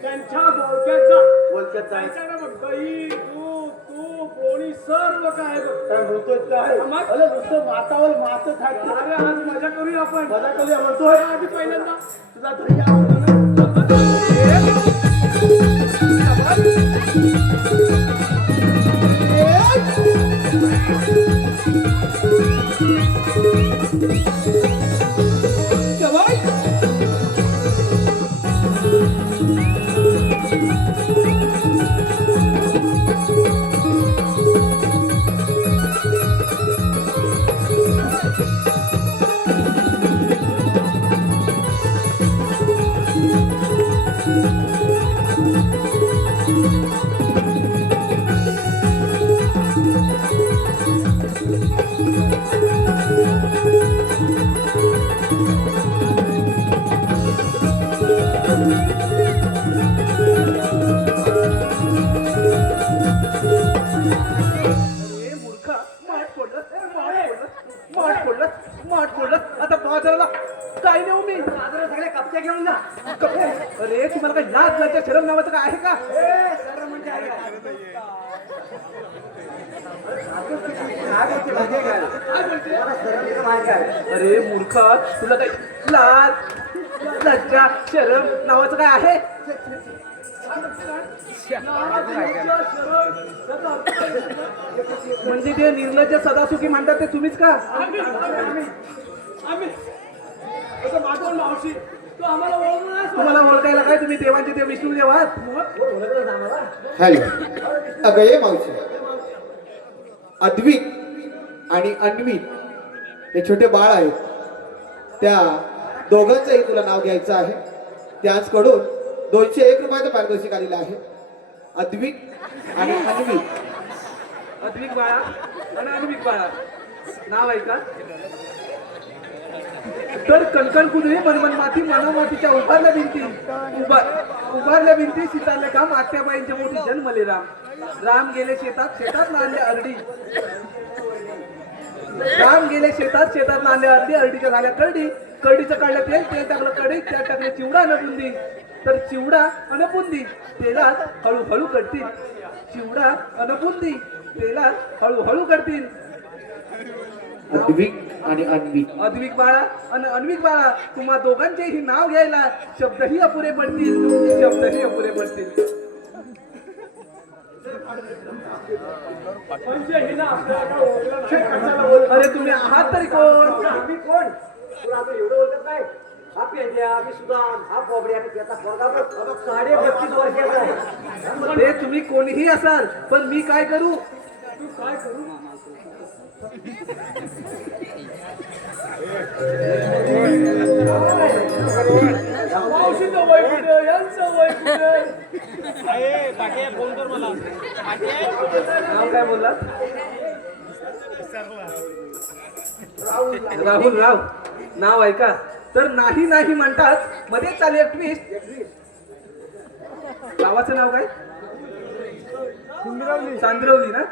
त्यांच्या बोलक्यात जा. बोलक्यात जायचं त्यांच्याकडे बघ दही तूप तूप पोळी सर्व काय आहे बघ. काय म्हणतोय काय मग? अरे नुसतं मातावर मात खायचं. अरे आज मजा करूया आपण. मजा करूया म्हणतोय. आधी पहिल्यांदा तुझा घरी आवडलं ना? अरे मूर्खा माठ फोडलं माठ फोडलं माठ फोडलं. आता बाजाराला काय नेऊ मी बाजारात सगळ्या कपच्या घेऊन जा. अरे तुम्हाला काही लाज लाज शरम नावाचं काय आहे का. अरे मूर्खा तुला काही लाज लज्जा शरम नावाचं काय आहे. म्हणजे ते निर्लज्ज सदासुखी म्हणतात ते तुम्हीच का. आम्ही आता मागवून मावशी तू आम्हाला ओळखलं नाही. तुम्हाला ओळखायला काय तुम्ही देवांचे ते विष्णू देव आहात. हॅलो अगं ये मावशी. अद्विक आणि अन्वित हे छोटे बाळ आहेत. त्या दोघांचंही तुला नाव घ्यायचं आहे. त्याचकडून 201 रुपयाचं पारितोषिक आलेलं आहे. अद्विक आणि अन्वित. अद्विक बाळा आणि अन्विक बाळा नाव आहे का. तर कणकण कुदळी मनमन माती मना मातीच्या उभारल्या भिंती उभारल्या भिंती सितारले काम आत्याबाईंच्या मोठी जन्मले राम. राम गेले शेतात शेतात नांदले अरडी. राम गेले शेतात शेतात नांदले अरडी. अरडीच्या झाल्या करडी. करडीचं काढलं तेल तेल टाकलं कढईत त्यात टाकलं चिवडा न बुंदी. तर चिवडा अन बुंदी तेलात हळूहळू करतील. चिवडा अन बुंदी तेलात हळूहळू करतील. अद्विक आणि अन्वित. अद्विक बाळा आणि अन्विक बाळा तुम्हा दोघांचेही नाव घ्यायला शब्दही अपुरे पडतील. शब्दही अपुरे पडतील. म्हणजे हिला आपल्याला काय ओळखलं नाही. अरे तुम्ही आहात तरी कोण. आम्ही कोण तुला आता एवढं ओळखत नाही. हा पेंड्या मी सुदाम हा बोबड्या आणि त्याचा पोरगा बघ, 32 वर्षाचा आहे. ते तुम्ही कोणीही असाल पण मी काय करू. तू काय करू. मावशीचं वय कुठे यांचं वय कुठे. नाव काय बोलला. राहुल राव नाव ऐका तर नाही नाही म्हणतात मध्ये चालेल ट्विस्ट. गावाचं नाव काय. चांद्रवली ना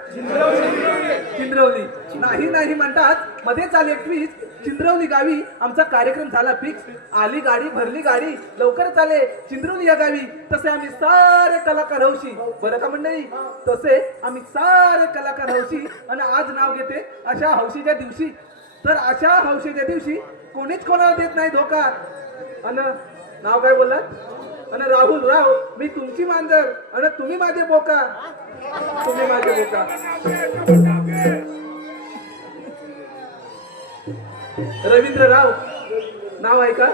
चिंद्रवली नाही नाही म्हणतात मध्येच आली एक ट्विस्ट. चिंद्रवली गावी आमचा कार्यक्रम झाला फिक्स. आली गाडी भरली गाडी लवकरच आले चिंद्रवली या गावी. तसे आम्ही सारे कलाकार हौशी बरं का मंडळी. तसे आम्ही सारे कलाकार हौशी आणि आज नाव घेते अशा हौशीच्या दिवशी. तर अशा हौशीच्या दिवशी कोणीच कोणाला देत नाही धोका. अन नाव काय बोललात अन राहुल राव मी तुमची मांजर आणि तुम्ही माझे बोका. तुम्ही माझे बोका. रवींद्र राव नाव ऐका.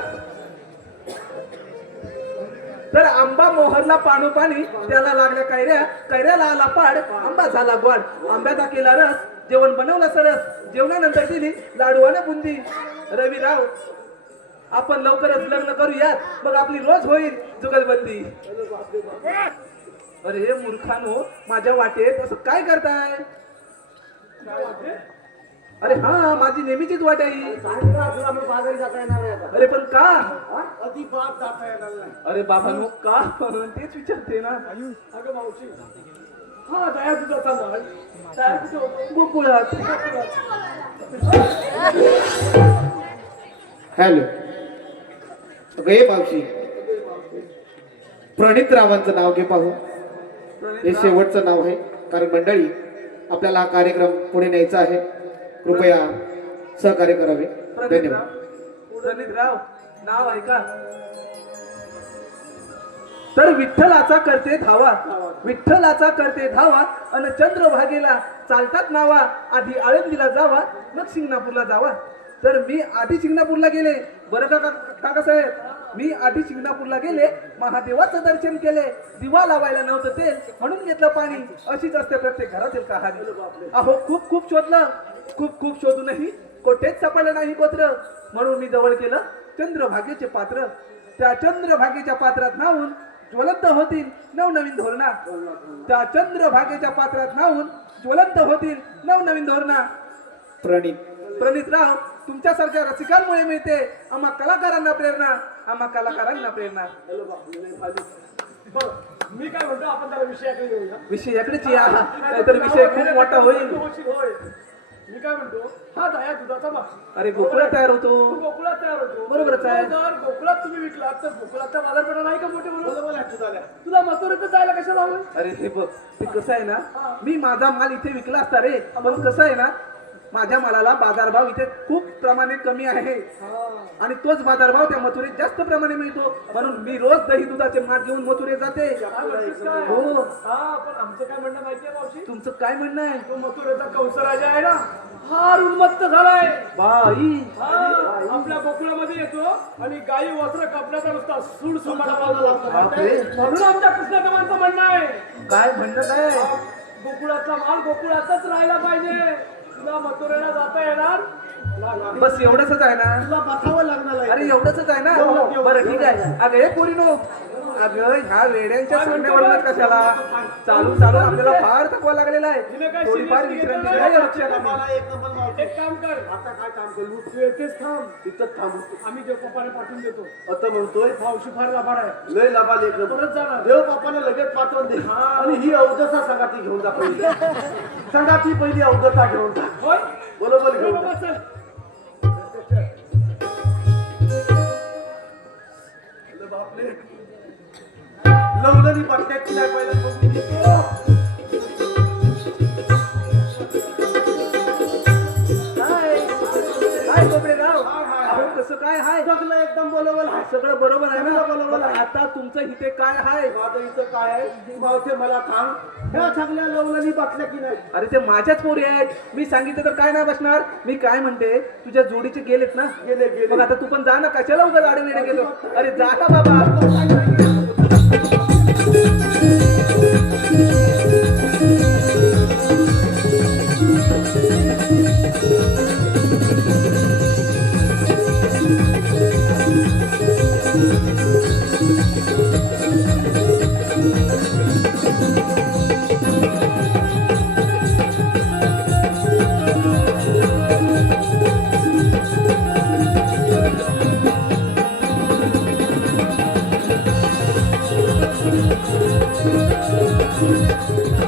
तर आंबा मोहरला पाणू पाणी त्याला लागल्या कैऱ्या कैऱ्याला आला पाड आंबा झाला गोड आंब्याचा केला रस जेवण बनवलं सरस जेवणानंतर दिली लाडू आणि बुंदी. रवी राव आपण लवकरच लग्न करूयात मग आपली रोज होईल जुगलबंदी. अरे मूर्खानो माझ्या वाटेत असं काय करताय. अरे हा माझी नेहमीचीच वाट आहे. अरे पण का अरे बाबा नो का तेच विचारते ना. अगं मावशी हा दया दुधाचा माल दया कुठे होतो गोकुळात. हॅलो गे मावशी प्रणित रावांचं नाव घे पाहू. हे शेवटचं नाव आहे कारण मंडळी आपल्याला हा कार्यक्रम पुढे न्यायचा आहे. कृपया सहकार्य करावे. धन्यवाद. प्रणित राव नाव ऐका. तर विठ्ठलाचा करते धावा विठ्ठलाचा करते धावा अन चंद्रभागेला चालतात नावा. आधी आळंदीला जावा मग शिंगणापूरला जावा. तर मी आधी शिंगणापूरला गेले बरं का काकासाहेब. मी आधी शिंगणापूरला गेले महादेवाचं दर्शन केले. दिवा लावायला नव्हतं तेल म्हणून घेतलं पाणी. अशीच असते प्रत्येक घरातील कहाणी. अहो खूप खूप शोधलं खूप खूप शोधूनही कोठेच सापडलं नाही पत्र. म्हणून मी जवळ केलं चंद्रभागेचे पात्र. त्या चंद्रभागेच्या पात्रात नाहून ज्वलंत होतील नवनवीन धोरणा. त्या चंद्रभागेच्या पात्रात नाहून ज्वलंत होतील नवनवीन धोरणा. प्रणित राव तुमच्यासारख्या रसिकांमुळे मिळते आम्हा कलाकारांना प्रेरणा. आम्हा कलाकारांना प्रेरणा. बरं मी काय म्हणतो आपण त्याला विषयाकडे येऊया. विषयाकडेच या नाहीतर विषय खूप मोठा होईल. होय मी काय म्हणतो हा दया दुधाचा माल. अरे गोकुळात तयार होतो. गोकुळात तयार होतो बरोबरच आहे. जर गोकुळात तुम्ही विकलात तर गोकुळातल्या बाजारपेठा नाही का मोठे म्हणून तुला मथुरेत जायला कशाला हवं. अरे हे बघ ते कसं आहे ना मी माझा माल इथे विकला असता रे. पण कसं आहे ना माझ्या मालाला बाजारभाव इथे खूप प्रमाणे कमी आहे आणि तोच बाजारभाव त्या मथुरेत जास्त प्रमाणे मिळतो. म्हणून मी रोज दही दुधाचे माठ घेऊन मथुरेत जाते. हो हा पण आमचं काय म्हणणं माहितीये मावशी. तुमचं काय म्हणणं आहे. तो मथुरेचा कंसराजा आहे ना फार उन्मत्त झालाय. बाई आपल्या गोकुळामध्ये येतो आणि गाई वस्त्र कापण्याचा नुसता सूड सुमाडा लागतो. बापरे. म्हणून आमच्या कृष्णदेवांचं म्हणणं आहे काय म्हणणं काय. गोकुळातला माल गोकुळातच राहायला पाहिजे. तुला मथुरेला जाता येणार बस एवढंच आहे ना. तुला बसावं लागणार अरे एवढंच आहे ना. बरं ठीक आहे. अगं हे पोरीनो अगं ह्या वेड्यांच्या सांगण्यावरून कशाला चालू चालू आपल्याला फार थकवा लागलेला आहे. थोडीफार विश्रांती घ्या या लक्षात. एक काम कर. आता काय काम करू तू येतेच थांब. तिथं थांब आम्ही देव पप्पाने पाठवून देतो. आता म्हणतोय मावशी फार लाभार आहे. लय लाभा लेकर परत जाणार. देव बापाने लगेच पाठवून दे आणि ही अवदसा संगाती घेऊन जा पहिली. संगाती पहिली अवदसा घेऊन जा. होय बरोबर चल घेऊन बाबा जा. चल. बापले लवलनी पट्ट्याची नाही पहिल्या काय कोपरे राव अहो कसं काय हाय. सगळं एकदम बरोबर आहे. सगळं बरोबर आहे ना. बरोबर आहे. आता तुमचं इथे काय आहे. माझं इथं काय आहे मावते मला सांग. ह्या सगळ्या लवलनी बसल्या की नाही. अरे ते माझ्याच पोरी आहेत. मी सांगितलं तर काय नाही बसणार. मी काय म्हणते तुझ्या जोडीचे गेलेत ना. गेले मग आता तू पण जा ना. कशाला उगाच आडवेडे गेलो. अरे जा ना बाबा.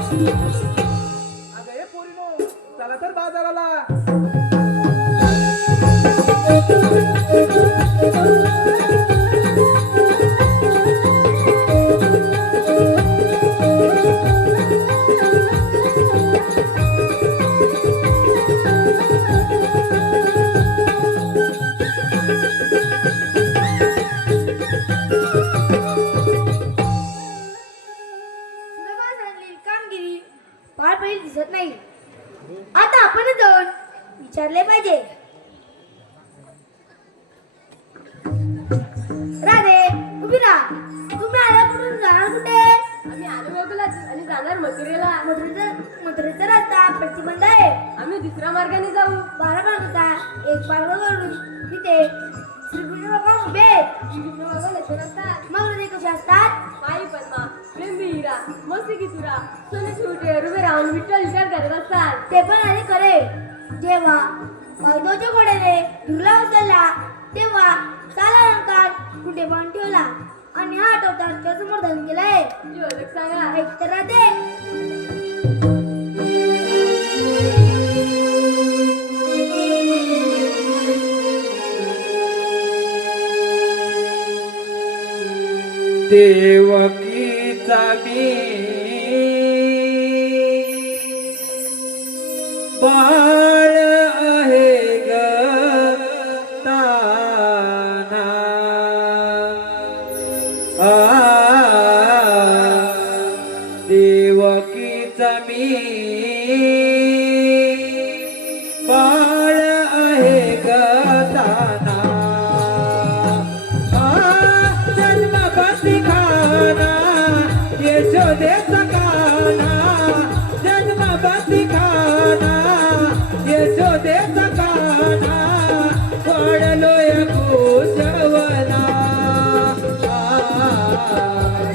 Thank you. केले पाहिजे. राधे उभी राहा. तुम्ही आल्याकडून जाणार कुठे? आम्ही आलो गोकुळात आणि जाणार मथुरेला. मथुरेचा रस्ता प्रतिबंध आहे. आम्ही दुसऱ्या मार्गाने जाऊ. 12 मार्ग होता. एक मार्ग करून तिथे श्रीकृष्ण भगवान उभे आहेत. श्रीकृष्ण भगवान असे नसतात. मग ते कसे असतात? माई पद्मा, प्रेम हिरा, मस्ती तुरा, सोने शिवटे उभे राहून विठ्ठल विचार करत असतात. ते पण आणि खरे. जेव्हा वायदोच्या घोड्याने धुरला उचलला तेव्हा सारा अलंकार कुठे बांध ठेवला आणि हा अवतारच्या समर्थन केलंय. जीवलक सांगा. ऐक तर राहते. देवकीचा मी बाळ आहे ग ताना. देवकीचा मी बाळ आहे ग ताना. जन्मपती खाना यशोदेचा काना. जन्मपती खाना यशोदेचा काना. वाढलोय कुजवना.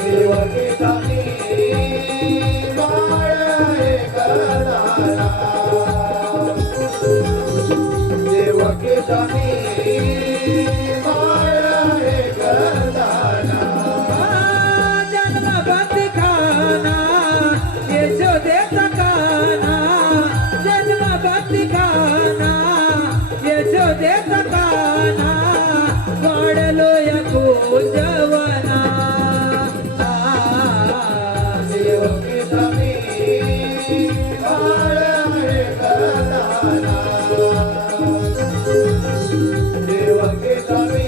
देवकीचा मी बाळ आहे गदाना. देवकीचा मी बाळ आहे गदाना. जन्मपती खाना यशोदेचा काना. जन्मपती खाना यशोदेचा काना. वाढलोय कुजवना. देवकीचा मी बाळ आहे गदाना. देवकीचा मी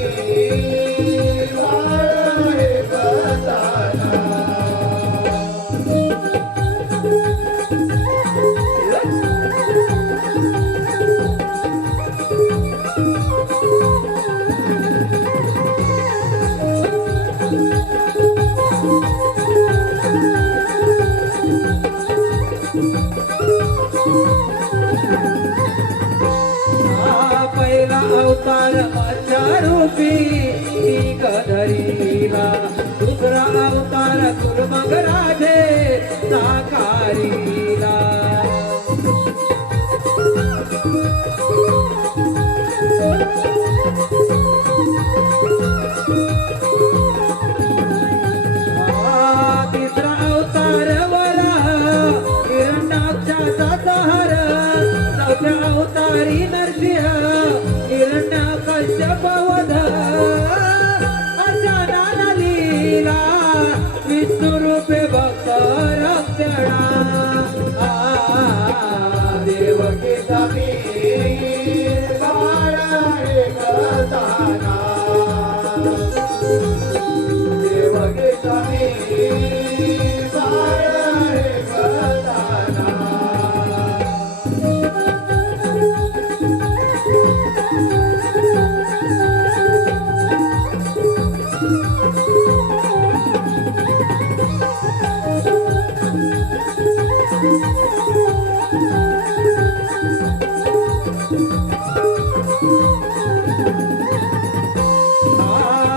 बाळ आहे गदाना. पहिला अवतार मच्छारूपी मी गधरीला. दुसरा अवतार कुर्मग राधे साकारीला. तिसरा अवतार वराह हिरण्याक्षाचा सहर. चौथ्या अवतारी नरसिंह हिरण्यकश्यप वध. अशा नाना लीला विष्णु रूपे भक्त रक्षणा. देवकीचा मी बाळ आहे गदाना. देवकीचा मी बाळ आहे गदाना.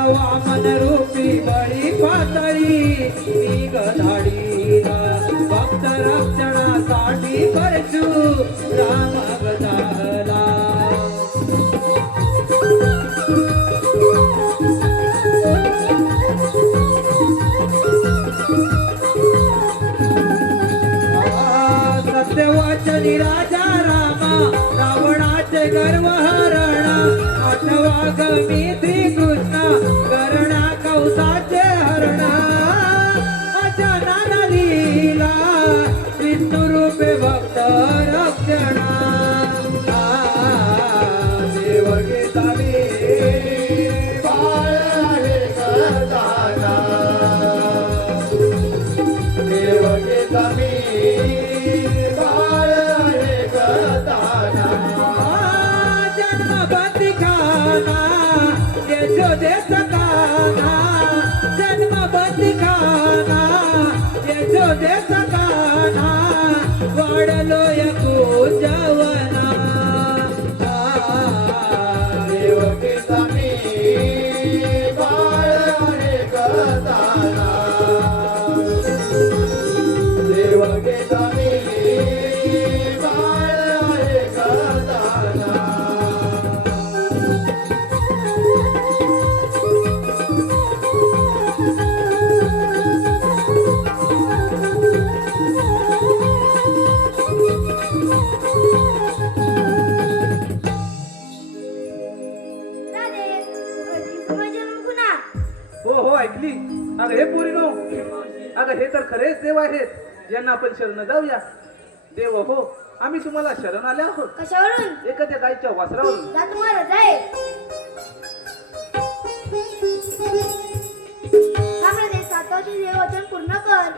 वामन रूपी बळी पातळी मी गधाडीला. भक्त रक्षणासाठी परशु राम गजाला. सत्यवाचनी राजा रामा रावणाचे गर्व हरण. आठवा गमी श्रीकृष्ण करणा कौसाचे हरण. अचानन लीला विष्णु रूपे भक्त रक्षणा. खाना जन्म बंदिखाना यशोदेचा काना वाढलो कुंजवना देवकीचा मी बाळ आहे करताना देवकीचा मी बाळ आहे करताना राधे माझ्या कुणा हो ऐकली. अगं हे पोरीनो, अगं हे तर खरेच देव आहेत, यांना आपण शरण जाऊया. देव हो, आम्ही तुम्हाला शरण आले आहोत कशावरून एखाद्या गायच्या वासरावरून. जात महाराज आहे साम्राज्य सातवचे देववचन पूर्ण कर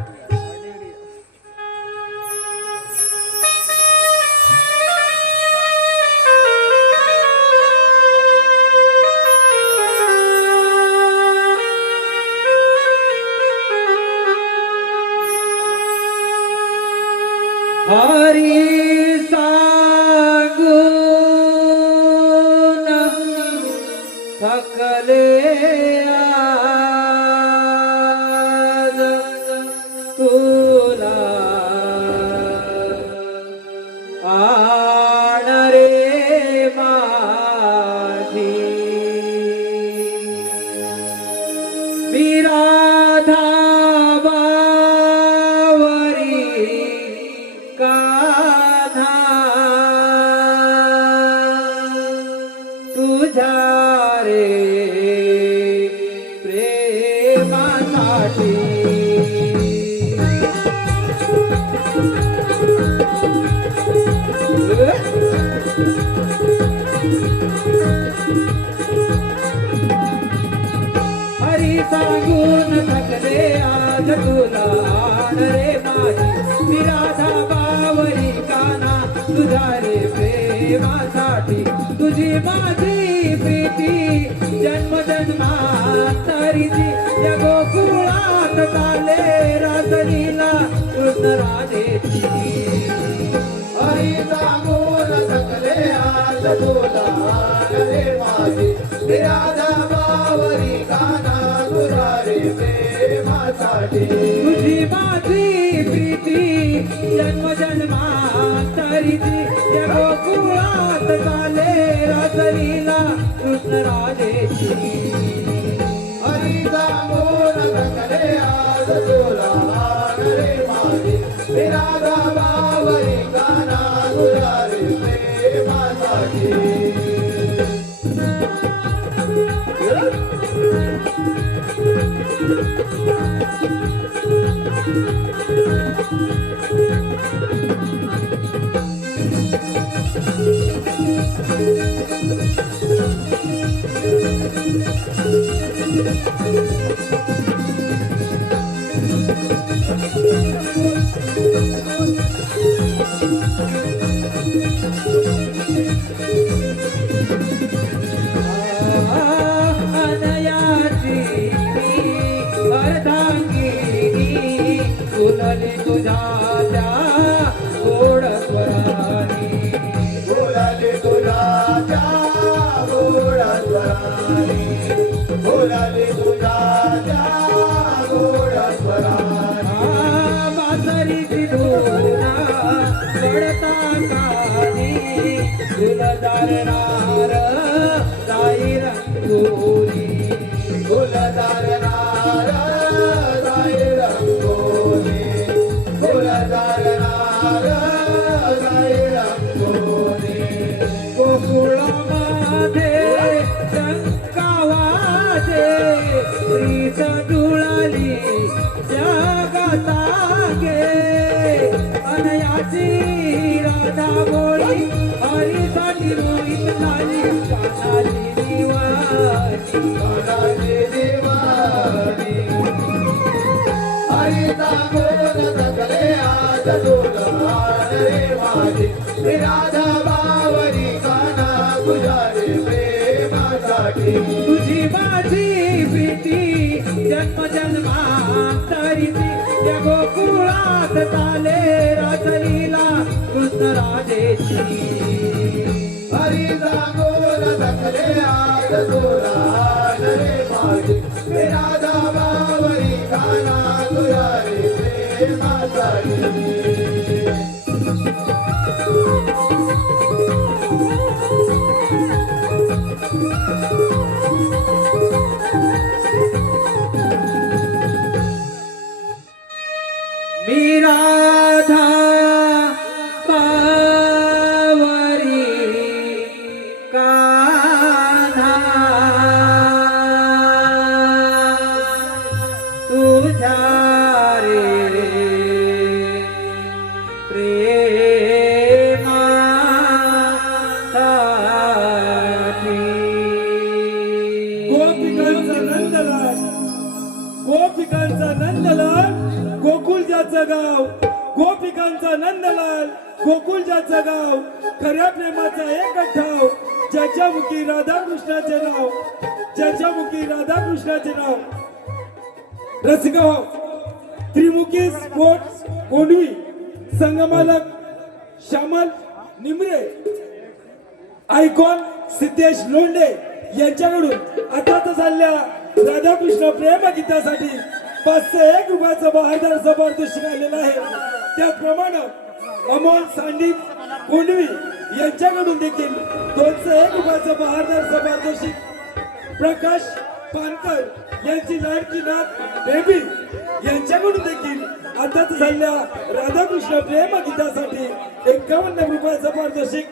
हरी सांगून थकले आज तुला आण रे माझी मी राधा कान्हा तुझ्या रे प्रेमासाठी हरी सांगून थकले आज तुला आण रे माझी मी राधा बावरी काना तुझ्या रे प्रेमासाठी तुझी माझी प्रीती जन्म जन्मांतरीची या गोकुळात चाले रासलीला कृष्ण राधेची हरी सांगून थकले आज तुला आण रे माझी मी राधा बावरी काना तुझ्या रे प्रेमासाठी तुझी माझी प्रीती जन्म जन्मांतरीची या गोकुळात चाले रासलीला कृष्ण राधेची हरी सांगून थकले आज तुला आण रे माझी मी राधा बावरी काना तुझ्या रे प्रेमासाठी अनयाची अर्धांगिनी फुलली तुझ्या त्या गोड स्वरानी बोलाले तुझ्या गोडास्वरानी बोलाले तुझ्या गोडास्वरानी बासरीची धुना पडता कानी फुलदार नार साई रंगोली फुलदार नार साई रंगोली फुलदार नार साई रंगोली गोकुळामध्ये शंकावाचे प्रीत जुळाली जगता गे अनयाची राधा बोळी हरीसाठी मोहित झाली कानाची दिवाणी कानाची दिवाणी हरी सांगून थकले आज तुला आण रे माझी मी राधा बावरी काना तुझ्या रे प्रेमासाठी तुझी माझी प्रीती जन्म जन्मांतरीची त्या गोकुळात चाले रासलीला कृष्ण राधेची हरी जागोर धकले आज जोरान रे माझे हे राधा बावरी गाना तुया रे प्रेमासाठी मी राधा बावरी कान्हा तुझ्या रे गोपिकांचा नंदलाल गोपिकांचा नंदलाल गोकुळ ज्याचं गाव गोपिकांचा नंदलाल गोकुळ ज्याचं गाव खऱ्या प्रेमाचा एक ठाव ज्याच्या मुखी राधाकृष्णाचे नाव ज्याच्या मुखी राधाकृष्णाचे नाव रसिका हो, त्रिमुखी स्पोर्ट्स कोंडवी संगमालक श्यामल निमरे आयकॉन सिद्धेश लोंढे यांच्याकडून आता तर चालल्या राधाकृष्ण प्रेम गीतासाठी 501 रुपयाचं बहादर जबरदस्ती आलेला आहे. त्याचप्रमाणे अमोल सांडित कोंडवी यांच्याकडून देखील 201 रुपयाचं बहादर जबरदस्ती प्रकाश पानकर यांची लाडकी नात बेबी यांच्याकडून देखील आताच झालेल्या राधाकृष्ण प्रेम गीतासाठी 51 रुपयाचं पारितोषिक